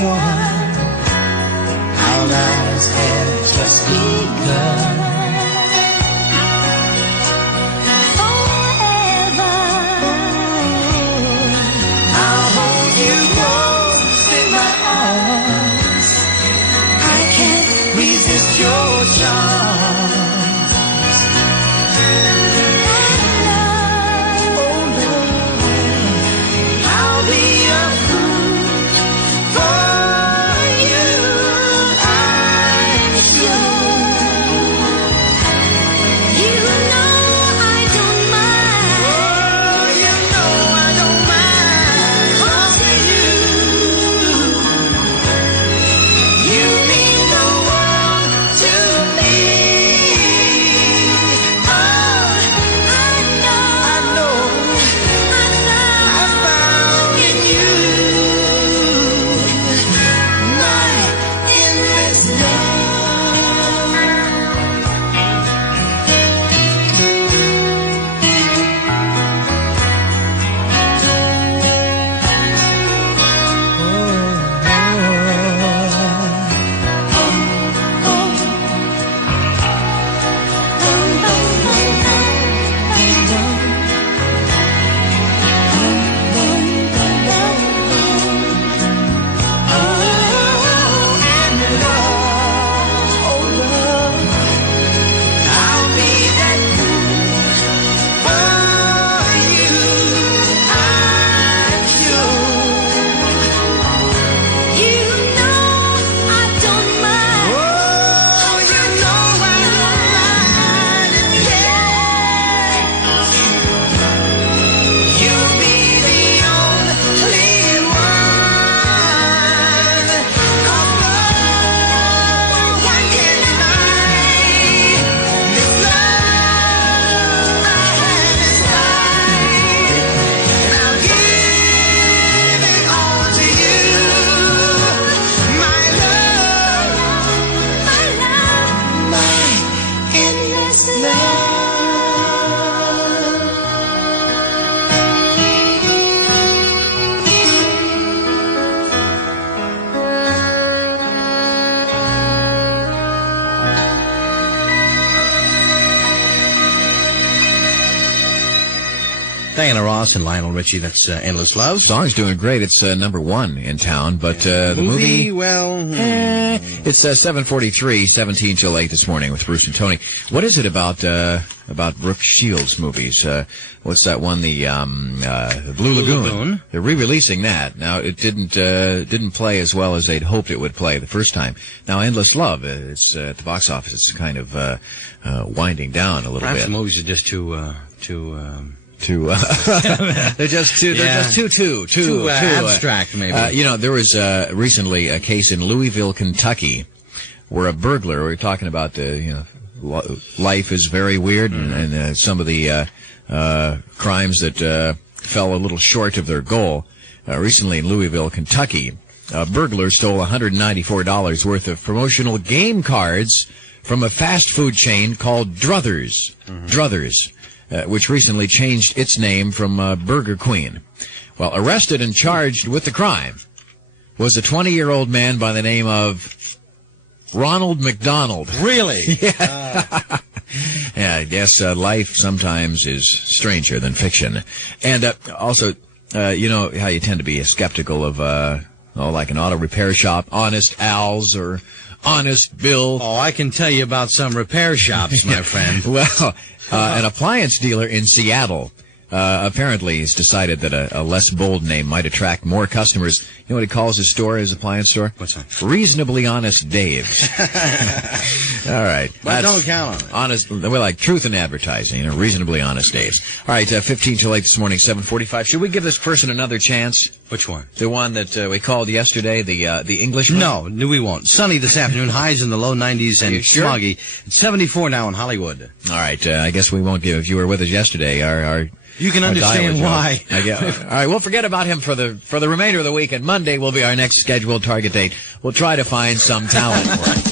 one. Our lives have just begun. Forever, I'll hold you close in my arms. I can't resist your charms. Oh, love, I'll be a fool for you, I'm sure. You know I don't mind. Oh, you know I don't mind. 'Cause you mean the world to me. Oh, I know I found in you my endless Diana Ross and Lionel Richie, that's Endless Love. Song's doing great. It's number one in town, but the movie, well, it's 7:43, 17 till 8 this morning with Bruce and Tony. What is it about Brooke Shields movies? What's that one? The Blue Lagoon. They're re-releasing that. Now, it didn't play as well as they'd hoped it would play the first time. Now, Endless Love, it's at the box office. It's kind of winding down a little Perhaps bit. the movies are just too they're just too abstract, maybe. There was recently a case in Louisville, Kentucky, where a burglar. We were talking about life is very weird, and some of the crimes that fell a little short of their goal. Recently in Louisville, Kentucky, a burglar stole $194 worth of promotional game cards from a fast food chain called Druthers. Druthers. Which recently changed its name from Burger Queen. Well, arrested and charged with the crime was a 20-year-old man by the name of Ronald McDonald. Really? Yeah. Yeah, I guess life sometimes is stranger than fiction. And also, you know how you tend to be skeptical of, like an auto repair shop, Honest Al's or Honest Bill. Oh, I can tell you about some repair shops, my friend. Well, an appliance dealer in Seattle apparently has decided that a less bold name might attract more customers. You know what he calls his store, his appliance store? What's that? Reasonably Honest Dave's. All right. But don't count on it. Honest, we're like truth in advertising, Reasonably Honest Dave's. All right, 15 till 8 this morning, 7:45. Should we give this person another chance? Which one? The one that we called yesterday, the Englishman? No, we won't. Sunny this afternoon, highs in the low 90s and smoggy. It's 74 now in Hollywood. All right, I guess we won't give. If you were with us yesterday, our you can understand why. All right, we'll forget about him for the remainder of the week, and Monday will be our next scheduled target date. We'll try to find some talent for him.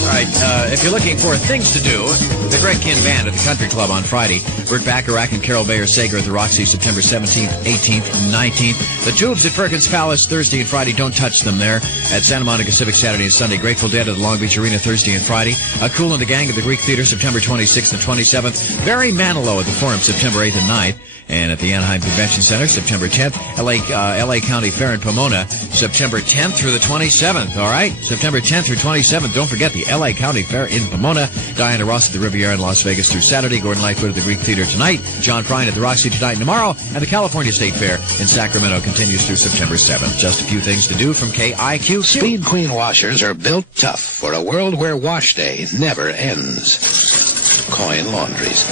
All right, if you're looking for things to do, the Greg Kinn Band at the Country Club on Friday. Burt Bacharach and Carol Bayer Sager at the Roxy September 17th, 18th, 19th. The Tubes at Perkins Palace Thursday and Friday. Don't touch them there. At Santa Monica Civic Saturday and Sunday. Grateful Dead at the Long Beach Arena Thursday and Friday. Cool and the Gang at the Greek Theater September 26th and 27th. Barry Manilow at the Forum September 8th and 9th. And at the Anaheim Convention Center September 10th. LA County Fair in Pomona September 10th through the 27th. All right? September 10th through 27th. Don't forget the LA County Fair in Pomona. Diana Ross at the Riviera in Las Vegas through Saturday. Gordon Lightfoot at the Greek Theater tonight. John Prine at the Roxy tonight and tomorrow. And the California State Fair in Sacramento continues through September 7th. Just a few things to do from KIQQ. Speed Queen washers are built tough for a world where wash day never ends. Coin laundries.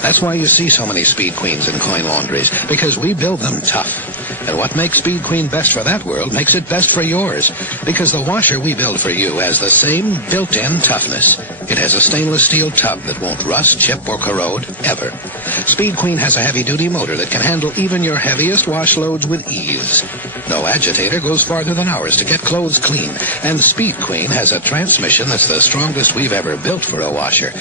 That's why you see so many Speed Queens in coin laundries, because we build them tough. And what makes Speed Queen best for that world makes it best for yours, because the washer we build for you has the same built-in toughness. It has a stainless steel tub that won't rust, chip, or corrode, ever. Speed Queen has a heavy-duty motor that can handle even your heaviest wash loads with ease. No agitator goes farther than ours to get clothes clean, and Speed Queen has a transmission that's the strongest we've ever built for a washer.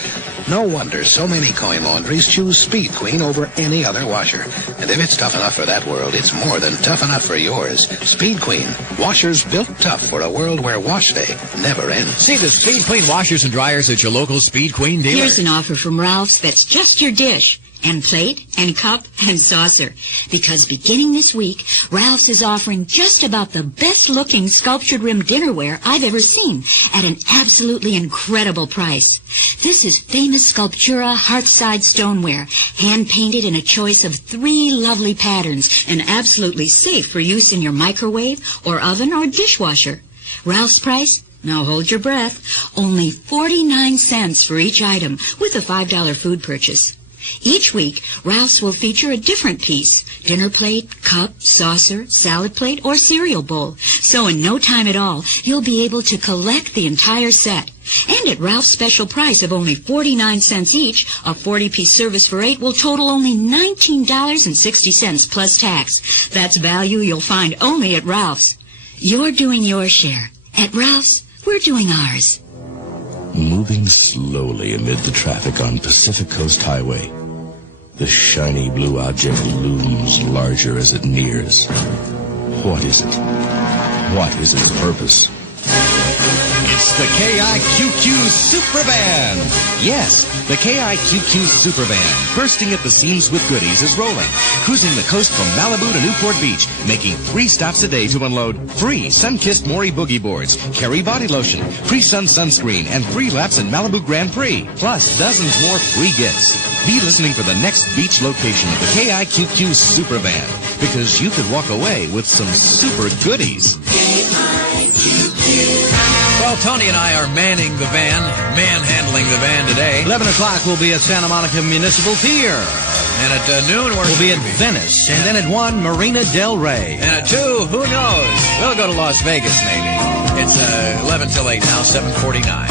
No wonder so many coin laundries choose Speed Queen over any other washer. And if it's tough enough for that world, it's more than tough enough for yours. Speed Queen, washers built tough for a world where wash day never ends. See the Speed Queen washers and dryers at your local Speed Queen dealer. Here's an offer from Ralph's that's just your dish. And plate, and cup, and saucer. Because beginning this week, Ralph's is offering just about the best-looking sculptured rim dinnerware I've ever seen at an absolutely incredible price. This is famous Sculptura Hearthside stoneware, hand-painted in a choice of 3 lovely patterns, and absolutely safe for use in your microwave, or oven, or dishwasher. Ralph's price? Now hold your breath. Only 49 cents for each item, with a $5 food purchase. Each week, Ralph's will feature a different piece, dinner plate, cup, saucer, salad plate, or cereal bowl. So in no time at all, you'll be able to collect the entire set. And at Ralph's special price of only 49 cents each, a 40-piece service for 8 will total only $19.60 plus tax. That's value you'll find only at Ralph's. You're doing your share. At Ralph's, we're doing ours. Moving slowly amid the traffic on Pacific Coast Highway, the shiny blue object looms larger as it nears. What is it? What is its purpose? It's the KIQQ Super Van. Yes, the KIQQ Super Van, bursting at the seams with goodies, is rolling, cruising the coast from Malibu to Newport Beach, making 3 stops a day to unload free sun-kissed Maury boogie boards, carry body lotion, free sun sunscreen, and free laps in Malibu Grand Prix, plus dozens more free gifts. Be listening for the next beach location of the KIQQ Super Van, because you could walk away with some super goodies. Well, Tony and I are manhandling the van today. 11 o'clock we'll be at Santa Monica Municipal Pier. And at noon, we'll be at Venice. And then at 1, Marina Del Rey. And at 2, who knows? We'll go to Las Vegas, maybe. It's 11 till 8 now, 7:49.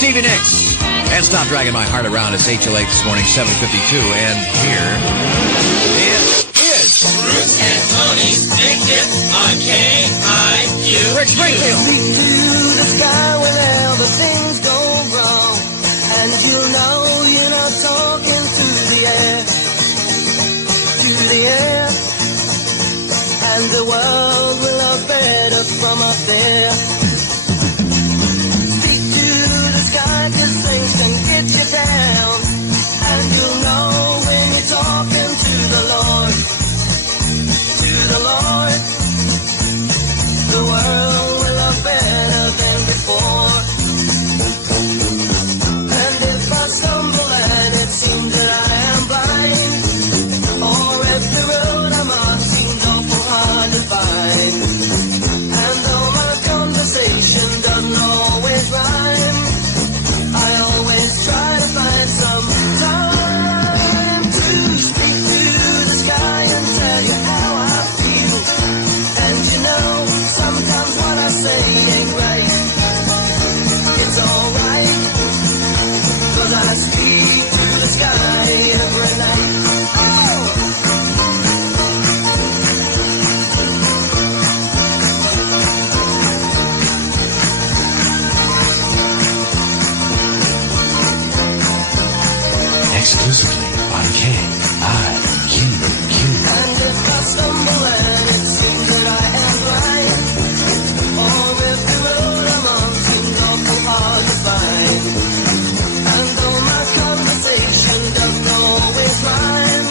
Stevie Nicks. And Stop Dragging My Heart Around. It's 8 till 8 this morning, 7:52. And here it is. Bruce and Tony's Big Hit on KIQQ. Rick Springfield. Speak to the sky whenever things go wrong, and you'll know you're not talking to the air. To the air. And the world will look better from up there. Speak to the sky, 'cause things can get you down. And you'll know when you're talking to the Lord. To the Lord. The world will look better than before. And if I stumble and it seems that I am blind, or if the road I'm on seems awful hard to find, and though my conversation doesn't always rhyme, I always try to find some time to speak to the sky and tell you how I feel. And you know, sometimes what I say ain't right. It's alright, 'cause I speak to the sky every night. Oh! Exclusively on KIQQ. And if I stumble and it seems that I am blind, or if the road I'm on seems awful hard to find, and though my conversation doesn't always rhyme,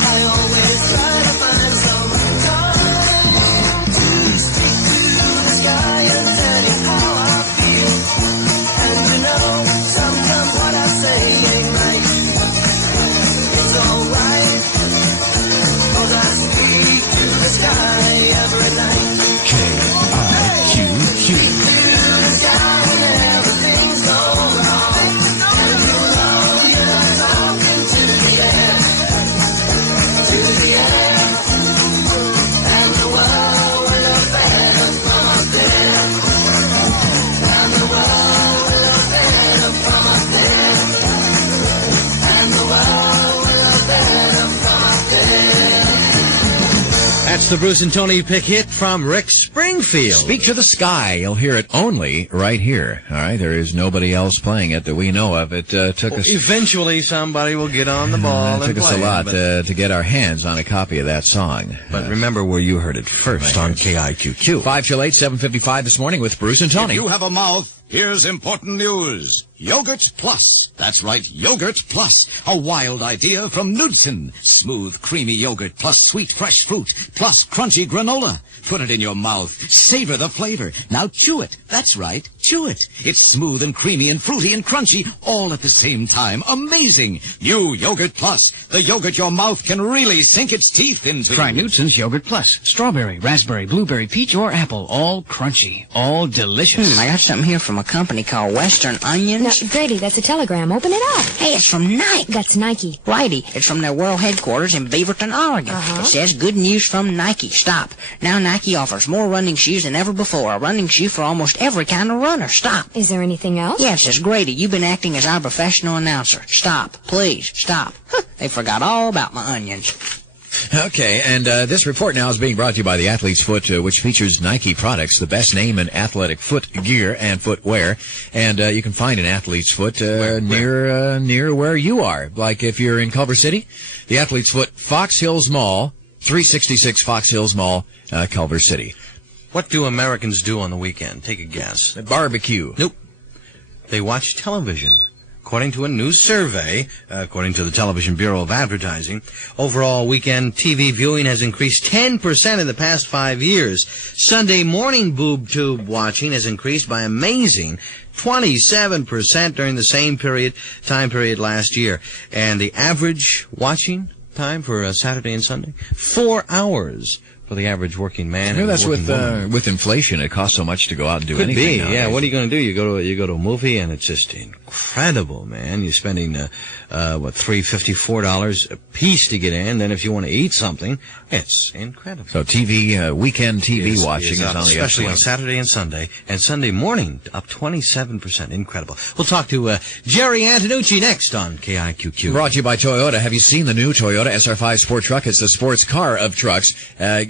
I always try to find some time to speak to the sky and tell you how I feel. And you know, sometimes what I say ain't right. It's alright, 'cause I speak to the sky every night. KIQQ. The sky whenever things go wrong, and you know you're not talking to the air. To the air. And the world will look better from up there. And the world will look better from up there. And the world will look better from up there. That's the Bruce and Tony pick hit from Rick Springfield. Speak to the sky. You'll hear it only right here. All right, there is nobody else playing it that we know of. It took us. Eventually, somebody will get on the ball It and took us play a lot but to get our hands on a copy of that song. remember where you heard it first on KIQQ. 5 till 8, 7:55 this morning with Bruce and Tony. If you have a mouth, here's important news. Yogurt Plus. That's right, Yogurt Plus. A wild idea from Knudsen. Smooth, creamy yogurt plus sweet, fresh fruit plus crunchy granola. Put it in your mouth. Savor the flavor. Now chew it. That's right, chew it. It's smooth and creamy and fruity and crunchy all at the same time. Amazing. New Yogurt Plus. The yogurt your mouth can really sink its teeth into. Try Knudsen's Yogurt Plus. Strawberry, raspberry, blueberry, peach, or apple. All crunchy. All delicious. I got something here from a company called Western Onions. No, Grady, that's a telegram. Open it up. Hey, it's from Nike. That's Nike. Righty. It's from their world headquarters in Beaverton, Oregon. It says, good news from Nike. Stop. Now Nike offers more running shoes than ever before. A running shoe for almost every kind of runner. Stop. Is there anything else? Yeah, it says, Grady, you've been acting as our professional announcer. Stop. Please, stop. They forgot all about my onions. Okay, and this report now is being brought to you by the Athlete's Foot, which features Nike products, the best name in athletic foot gear and footwear. And you can find an Athlete's Foot near where you are. Like if you're in Culver City, the Athlete's Foot, Fox Hills Mall, 366 Fox Hills Mall, Culver City. What do Americans do on the weekend? Take a guess. Barbecue. Nope. They watch television. According to a new survey, according to the Television Bureau of Advertising, overall weekend TV viewing has increased 10% in the past 5 years. Sunday morning boob tube watching has increased by amazing 27% during the same time period last year. And the average watching time for Saturday and Sunday, 4 hours for the average working man. Maybe and that's working woman. with inflation. It costs so much to go out and do Could anything. be, nowadays. yeah. What are you going to do? You go to a movie, and it's just incredible, man. You're spending $3.54 a piece to get in. Then if you want to eat something, it's incredible. So weekend TV watching is on the especially upswing. on Saturday and Sunday morning, up 27%. Incredible. We'll talk to Jerry Antonucci next on KIQQ. Brought to you by Toyota. Have you seen the new Toyota SR5 Sport Truck? It's the sports car of trucks.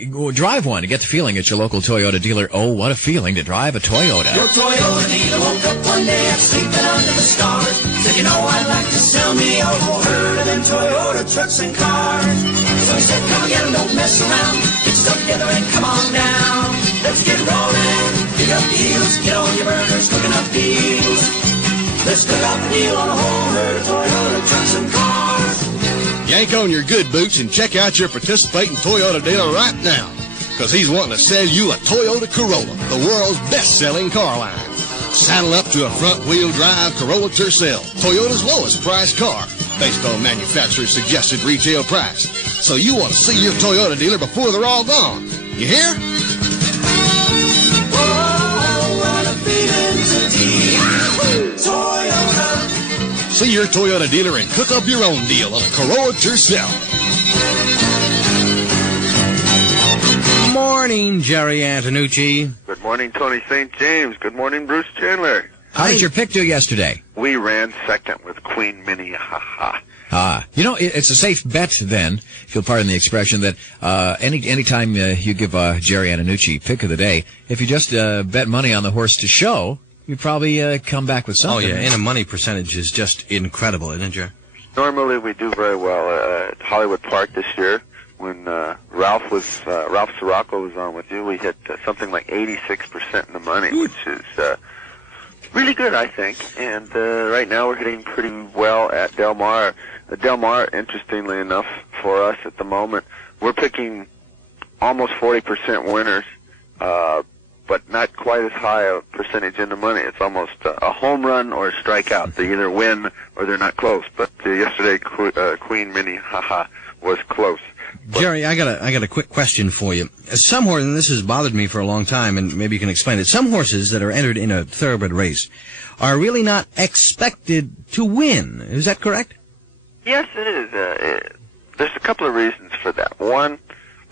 Go drive one to get the feeling at your local Toyota dealer. Oh, what a feeling to drive a Toyota. Your Toyota dealer woke up one day after sleeping under the stars. Said, you know, I'd like to sell me a whole herd of them Toyota trucks and cars. So he said, come and get them, don't mess around. Get stuff together and come on down. Let's get rolling, pick up deals, get on your burners, cooking up deals. Let's cook out the deal on a whole herd of Toyota trucks and cars. Yank on your good boots and check out your participating Toyota dealer right now, because he's wanting to sell you a Toyota Corolla, the world's best-selling car line. Saddle up to a front-wheel drive Corolla Tercel, Toyota's lowest priced car, based on manufacturer's suggested retail price. So you want to see your Toyota dealer before they're all gone. You hear? Whoa, what a feeling to be Toyota. See your Toyota dealer and cook up your own deal on a Corolla Tercel. Morning, Jerry Antonucci. Good morning, Tony St. James. Good morning, Bruce Chandler. How did your pick do yesterday? We ran second with Queen Minnie. Ha ha. You know, it's a safe bet then, if you'll pardon the expression, that anytime you give Jerry Antonucci pick of the day, if you just bet money on the horse to show, you probably come back with something. Oh, yeah, and a money percentage is just incredible, isn't it, Jerry? Normally we do very well at Hollywood Park this year. When Ralph Sirocco was on with you, we hit something like 86% in the money, which is really good, I think. And right now we're hitting pretty well at Del Mar. Del Mar, interestingly enough, for us at the moment, we're picking almost 40% winners, but not quite as high a percentage in the money. It's almost a home run or a strikeout. They either win or they're not close. But yesterday, Queen Minnie, haha, was close. Jerry, I got a quick question for you. Some horses, and this has bothered me for a long time, and maybe you can explain it. Some horses that are entered in a thoroughbred race are really not expected to win. Is that correct? Yes, it is. There's a couple of reasons for that. One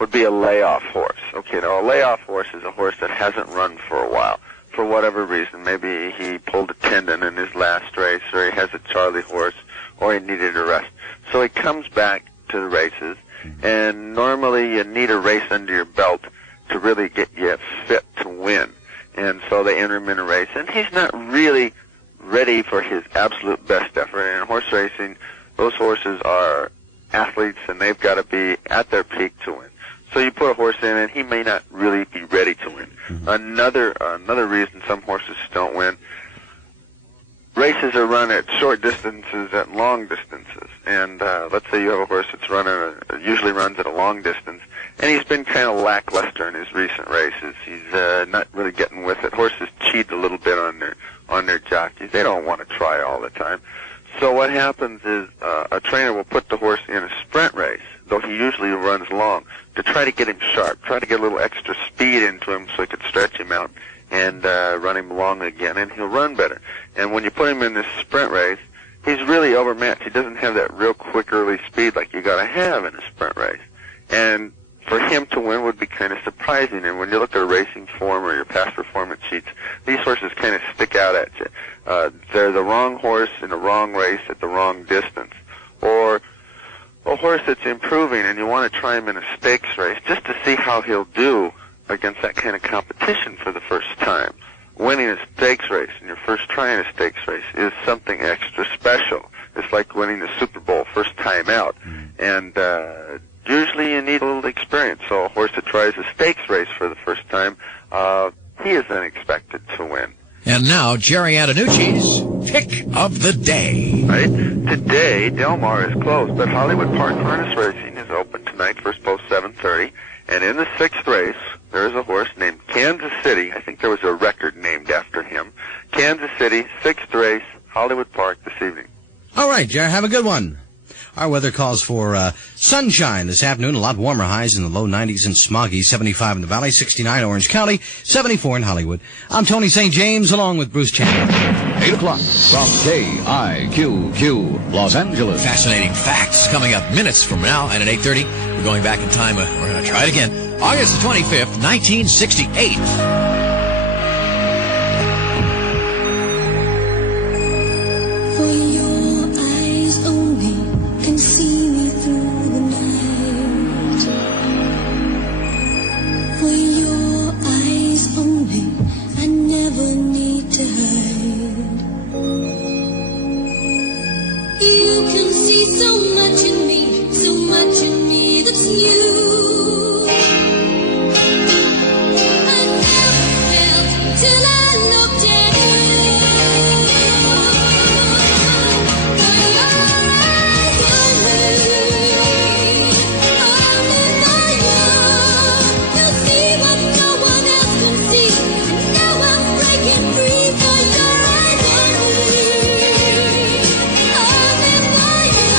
would be a layoff horse. Okay, now a layoff horse is a horse that hasn't run for a while. For whatever reason, maybe he pulled a tendon in his last race, or he has a Charlie horse, or he needed a rest. So he comes back to the races, and normally you need a race under your belt to really get you fit to win. And so they enter him in a race, and he's not really ready for his absolute best effort. And in horse racing, those horses are athletes, and they've got to be at their peak to win. So you put a horse in, and he may not really be ready to win. Another reason some horses don't win, races are run at short distances and long distances. And let's say you have a horse that's usually runs at a long distance, and he's been kind of lackluster in his recent races. He's not really getting with it. Horses cheat a little bit on their jockeys. They don't want to try all the time. So what happens is a trainer will put the horse in a sprint race, though he usually runs long, to try to get him sharp, try to get a little extra speed into him so he could stretch him out and run him long again, and he'll run better. And when you put him in this sprint race, he's really overmatched. He doesn't have that real quick early speed like you got to have in a sprint race. And for him to win would be kind of surprising. And when you look at a racing form or your past performance sheets, these horses kind of stick out at you. They're the wrong horse in the wrong race at the wrong distance. Or a horse that's improving and you want to try him in a stakes race just to see how he'll do against that kind of competition for the first time. Winning a stakes race in your first try in a stakes race is something extra special. It's like winning the Super Bowl first time out. And usually you need a little experience. So a horse that tries a stakes race for the first time, he isn't expected to win. And now, Jerry Antonucci's Pick of the Day. Right? Today, Del Mar is closed, but Hollywood Park Harness Racing is open tonight, first post 7:30. And in the sixth race, there's a horse named Kansas City. I think there was a record named after him. Kansas City, sixth race, Hollywood Park this evening. All right, Jerry, have a good one. Our weather calls for sunshine this afternoon, a lot warmer highs in the low 90s and smoggy, 75 in the Valley, 69 Orange County, 74 in Hollywood. I'm Tony St. James, along with Bruce Chandler. 8 o'clock from KIQQ, Los Angeles. Fascinating facts coming up minutes from now, and at 8:30, we're going back in time. We're going to try it again. August the 25th, 1968. For your eyes only can see me through the night. For your eyes only, I never need to hide. You can see so much in me that's you. I never felt till I looked at you. For your eyes only for you. You see what no one else can see. Now I'm breaking free for your eyes only for you.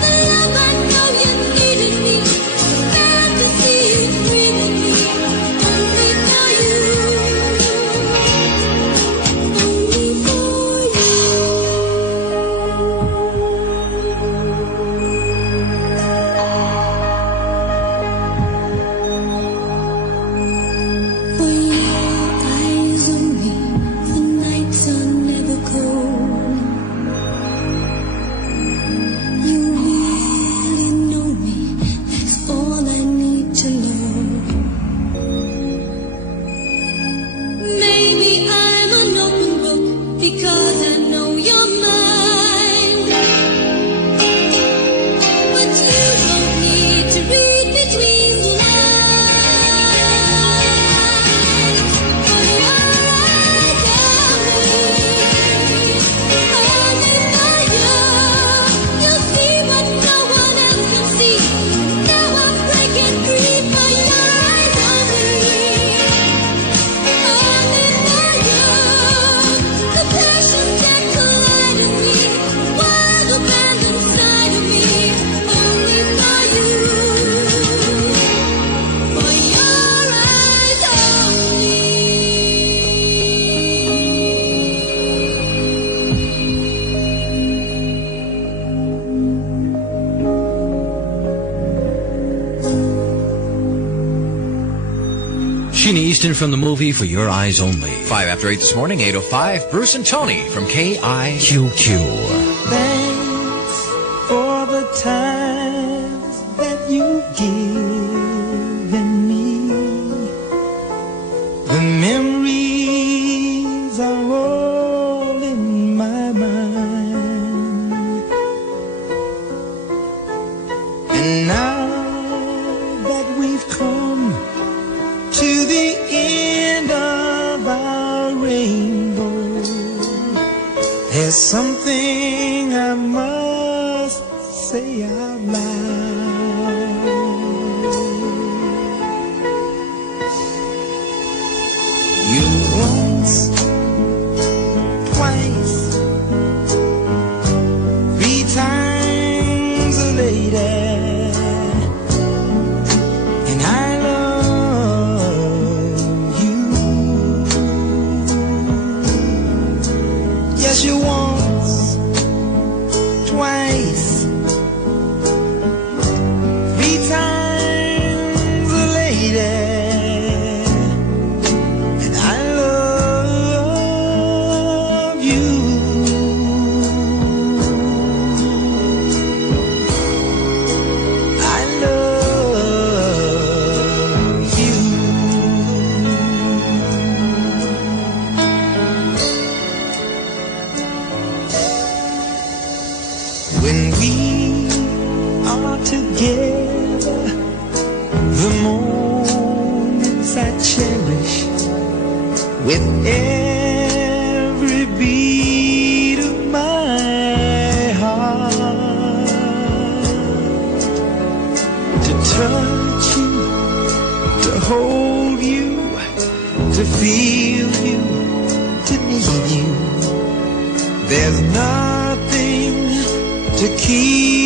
The love I know you needed me, the fantasy you free with me, only for you, only for For your eyes only, the nights are never cold. You really know me, that's all I need to know. Maybe I'm an open book because I know your mind. But you don't need to read between the lines. For your eyes only for you. You see what no one else can see. Now I'm breaking free for your eyes only for you. The passion that collide in me, wild abandon inside of me, only for you. For your eyes only. Sheena Easton from the movie For Your Eyes Only. 5 after 8 this morning, 8:05. Bruce and Tony from KIQQ. Thanks for the times that you've given me. The memories are all in my mind. And now that we've come to the end of our rainbow, there's something I must say out loud. You once, twice, 3 times a lady. And I love you. Yes, you once, twice, 3 times a lady. And I love you. I love you. When we are together, the moments I cherish with every beat of my heart. To touch you, to hold you, to feel you, to need you. There's nothing to keep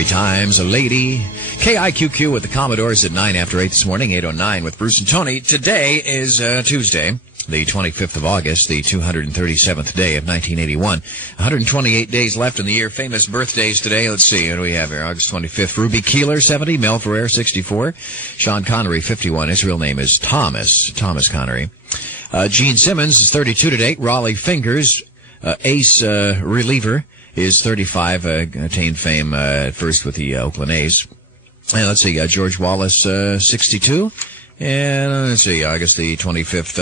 3 times a lady. KIQQ with the Commodores at 9 after 8 this morning, 8:09 with Bruce and Tony. Today is Tuesday, the 25th of August, the 237th day of 1981. 128 days left in the year. Famous birthdays today. Let's see, what do we have here? August 25th. Ruby Keeler, 70. Mel Ferrer, 64. Sean Connery, 51. His real name is Thomas Connery. Gene Simmons is 32 today. Raleigh Fingers, ace reliever, is 35. Attained fame at first with the Oakland A's. And let's see, George Wallace, 62. And let's see, August the 25th,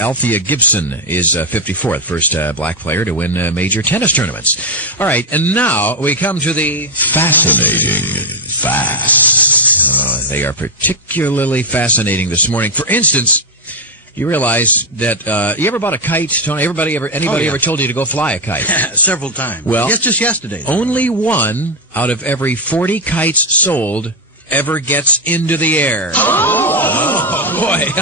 Althea Gibson is 54th, first black player to win major tennis tournaments. All right, and now we come to the fascinating facts. They are particularly fascinating this morning. For instance, you realize that you ever bought a kite, Tony? Anybody ever told you to go fly a kite? Several times. Well, yes, just yesterday. Only 1 out of every 40 kites sold ever gets into the air. Boy,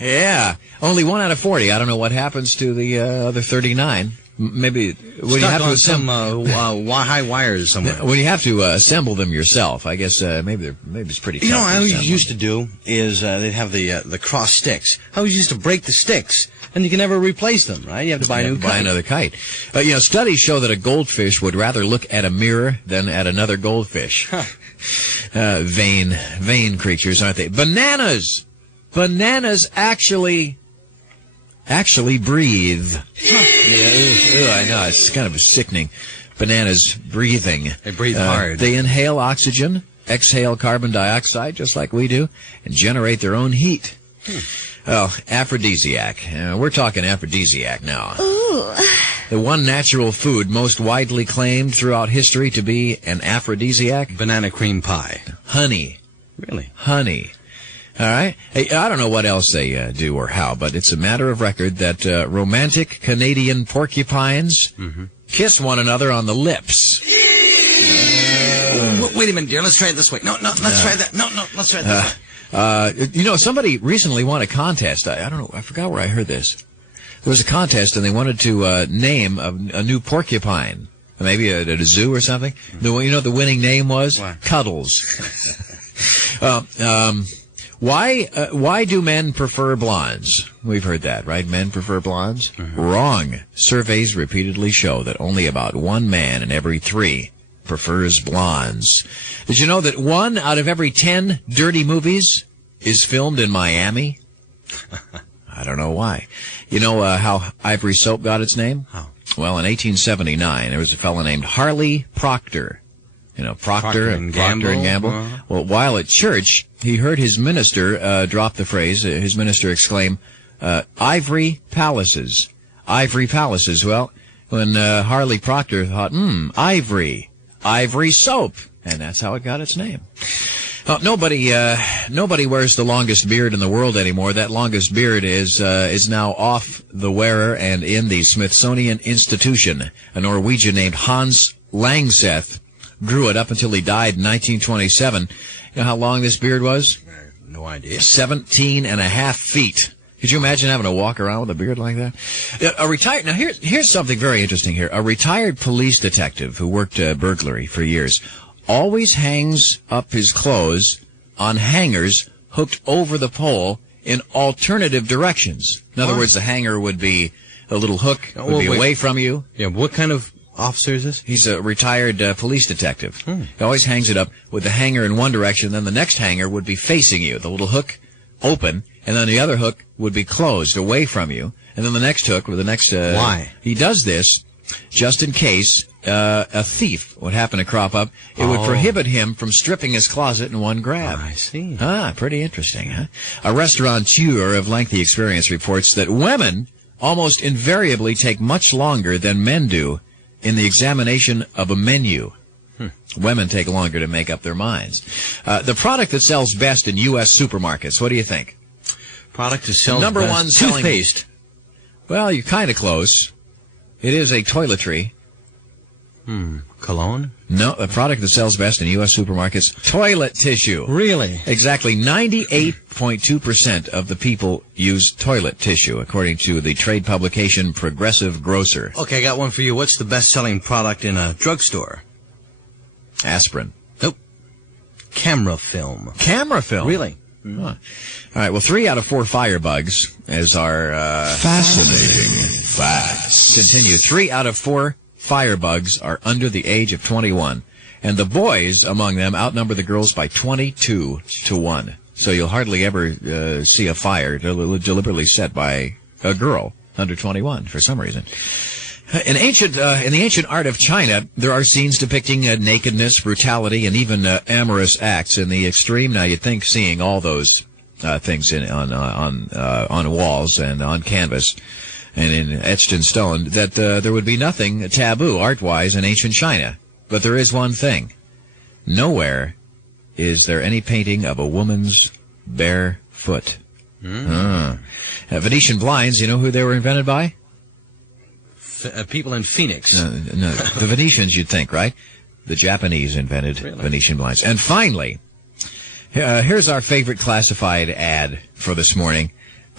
yeah. Only 1 out of 40. I don't know what happens to the other 39. Maybe when you have to some high wires somewhere. When you have to assemble them yourself, I guess maybe it's pretty tough. You know, what I always assemble. used to do is they'd have the cross sticks. I always used to break the sticks, and you can never replace them, right? You have to buy a new kite. Buy another kite. Studies show that a goldfish would rather look at a mirror than at another goldfish. Vain creatures, aren't they? Bananas actually breathe. I know, it's kind of sickening. Bananas breathing. They breathe hard. They inhale oxygen, exhale carbon dioxide, just like we do, and generate their own heat. Well, aphrodisiac. We're talking aphrodisiac now. Ooh. The one natural food most widely claimed throughout history to be an aphrodisiac? Banana cream pie. Honey. Really? Honey. All right. Hey, I don't know what else they do or how, but it's a matter of record that romantic Canadian porcupines kiss one another on the lips. Wait a minute, dear. Let's try it this way. No, let's try that. No, let's try it this way. Somebody recently won a contest. I don't know. I forgot where I heard this. There was a contest, and they wanted to name a new porcupine. Maybe at a zoo or something. You know what the winning name was? What? Cuddles. Why do men prefer blondes? We've heard that, right? Men prefer blondes? Wrong. Surveys repeatedly show that only about 1 man in every 3 prefers blondes. Did you know that 1 out of every 10 dirty movies is filmed in Miami? I don't know why. You know how Ivory soap got its name? How? Well, in 1879, there was a fellow named Harley Proctor. Procter and Gamble. Well, while at church, he heard his minister drop the phrase, his minister exclaim, ivory palaces. Ivory palaces. Well, when Harley Proctor thought, ivory soap. And that's how it got its name. Nobody wears the longest beard in the world anymore. That longest beard is now off the wearer and in the Smithsonian Institution. A Norwegian named Hans Langseth grew it up until he died in 1927. You know how long this beard was? No idea. 17 and a half feet. Could you imagine having to walk around with a beard like that? Now here's something very interesting here. A retired police detective who worked burglary for years always hangs up his clothes on hangers hooked over the pole in alternative directions. In other words, the hanger would be, a little hook would be away from you. Yeah, what kind of officer is this? He's a retired police detective. He always hangs it up with the hanger in one direction, then the next hanger would be facing you. The little hook open, and then the other hook would be closed away from you, and then the next hook with the next... Why? He does this just in case a thief would happen to crop up. It would prohibit him from stripping his closet in one grab. I see. Pretty interesting, huh? A restaurateur of lengthy experience reports that women almost invariably take much longer than men do in the examination of a menu. Women take longer to make up their minds. The product that sells best in U.S. supermarkets, what do you think? Product that sells Number best. one selling... Toothpaste. Well, you're kind of close. It is a toiletry. Cologne? No, the product that sells best in U.S. supermarkets, toilet tissue. Really? Exactly. 98.2% of the people use toilet tissue, according to the trade publication Progressive Grocer. Okay, I got one for you. What's the best-selling product in a drugstore? Aspirin. camera film. Camera film? Really? Huh. All right, well, 3 out of 4 firebugs as our Fascinating facts. continue. 3 out of 4 firebugs are under the age of 21. And the boys among them outnumber the girls by 22 to 1. So you'll hardly ever see a fire deliberately set by a girl under 21 for some reason. In the ancient art of China, there are scenes depicting nakedness, brutality, and even amorous acts in the extreme. Now, you'd think seeing all those things on walls and on canvas and etched in stone that there would be nothing taboo art-wise in ancient China. But there is one thing. Nowhere is there any painting of a woman's bare foot. Venetian blinds, you know who they were invented by? People in Phoenix. No, the Venetians, you'd think, right? The Japanese invented Venetian blinds. And finally, here's our favorite classified ad for this morning.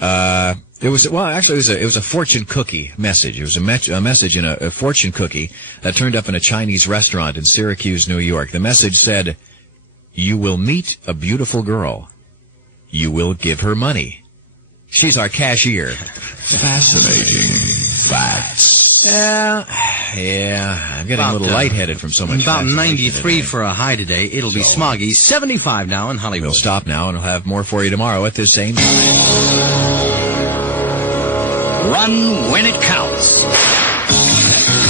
It was a fortune cookie message. It was a message in a fortune cookie that turned up in a Chinese restaurant in Syracuse, New York. The message said, "You will meet a beautiful girl. You will give her money. She's our cashier." Fascinating facts. Yeah, I'm getting a little lightheaded from so much. About 93 today. for a high today. It'll be smoggy. 75 now in Hollywood. We'll stop now, and we'll have more for you tomorrow at this same time. Run when it counts.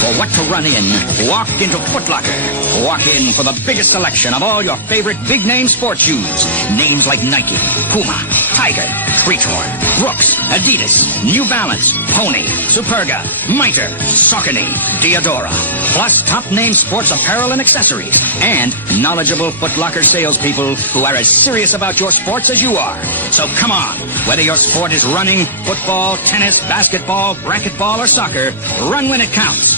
For what to run in, walk into Foot Locker. Walk in for the biggest selection of all your favorite big-name sports shoes. Names like Nike, Puma, Tiger, Creechhorn, Brooks, Adidas, New Balance, Pony, Superga, Mitre, Saucony, Diodora. Plus top-name sports apparel and accessories. And knowledgeable Foot Locker salespeople who are as serious about your sports as you are. So come on. Whether your sport is running, football, tennis, basketball, racquetball, or soccer, run when it counts.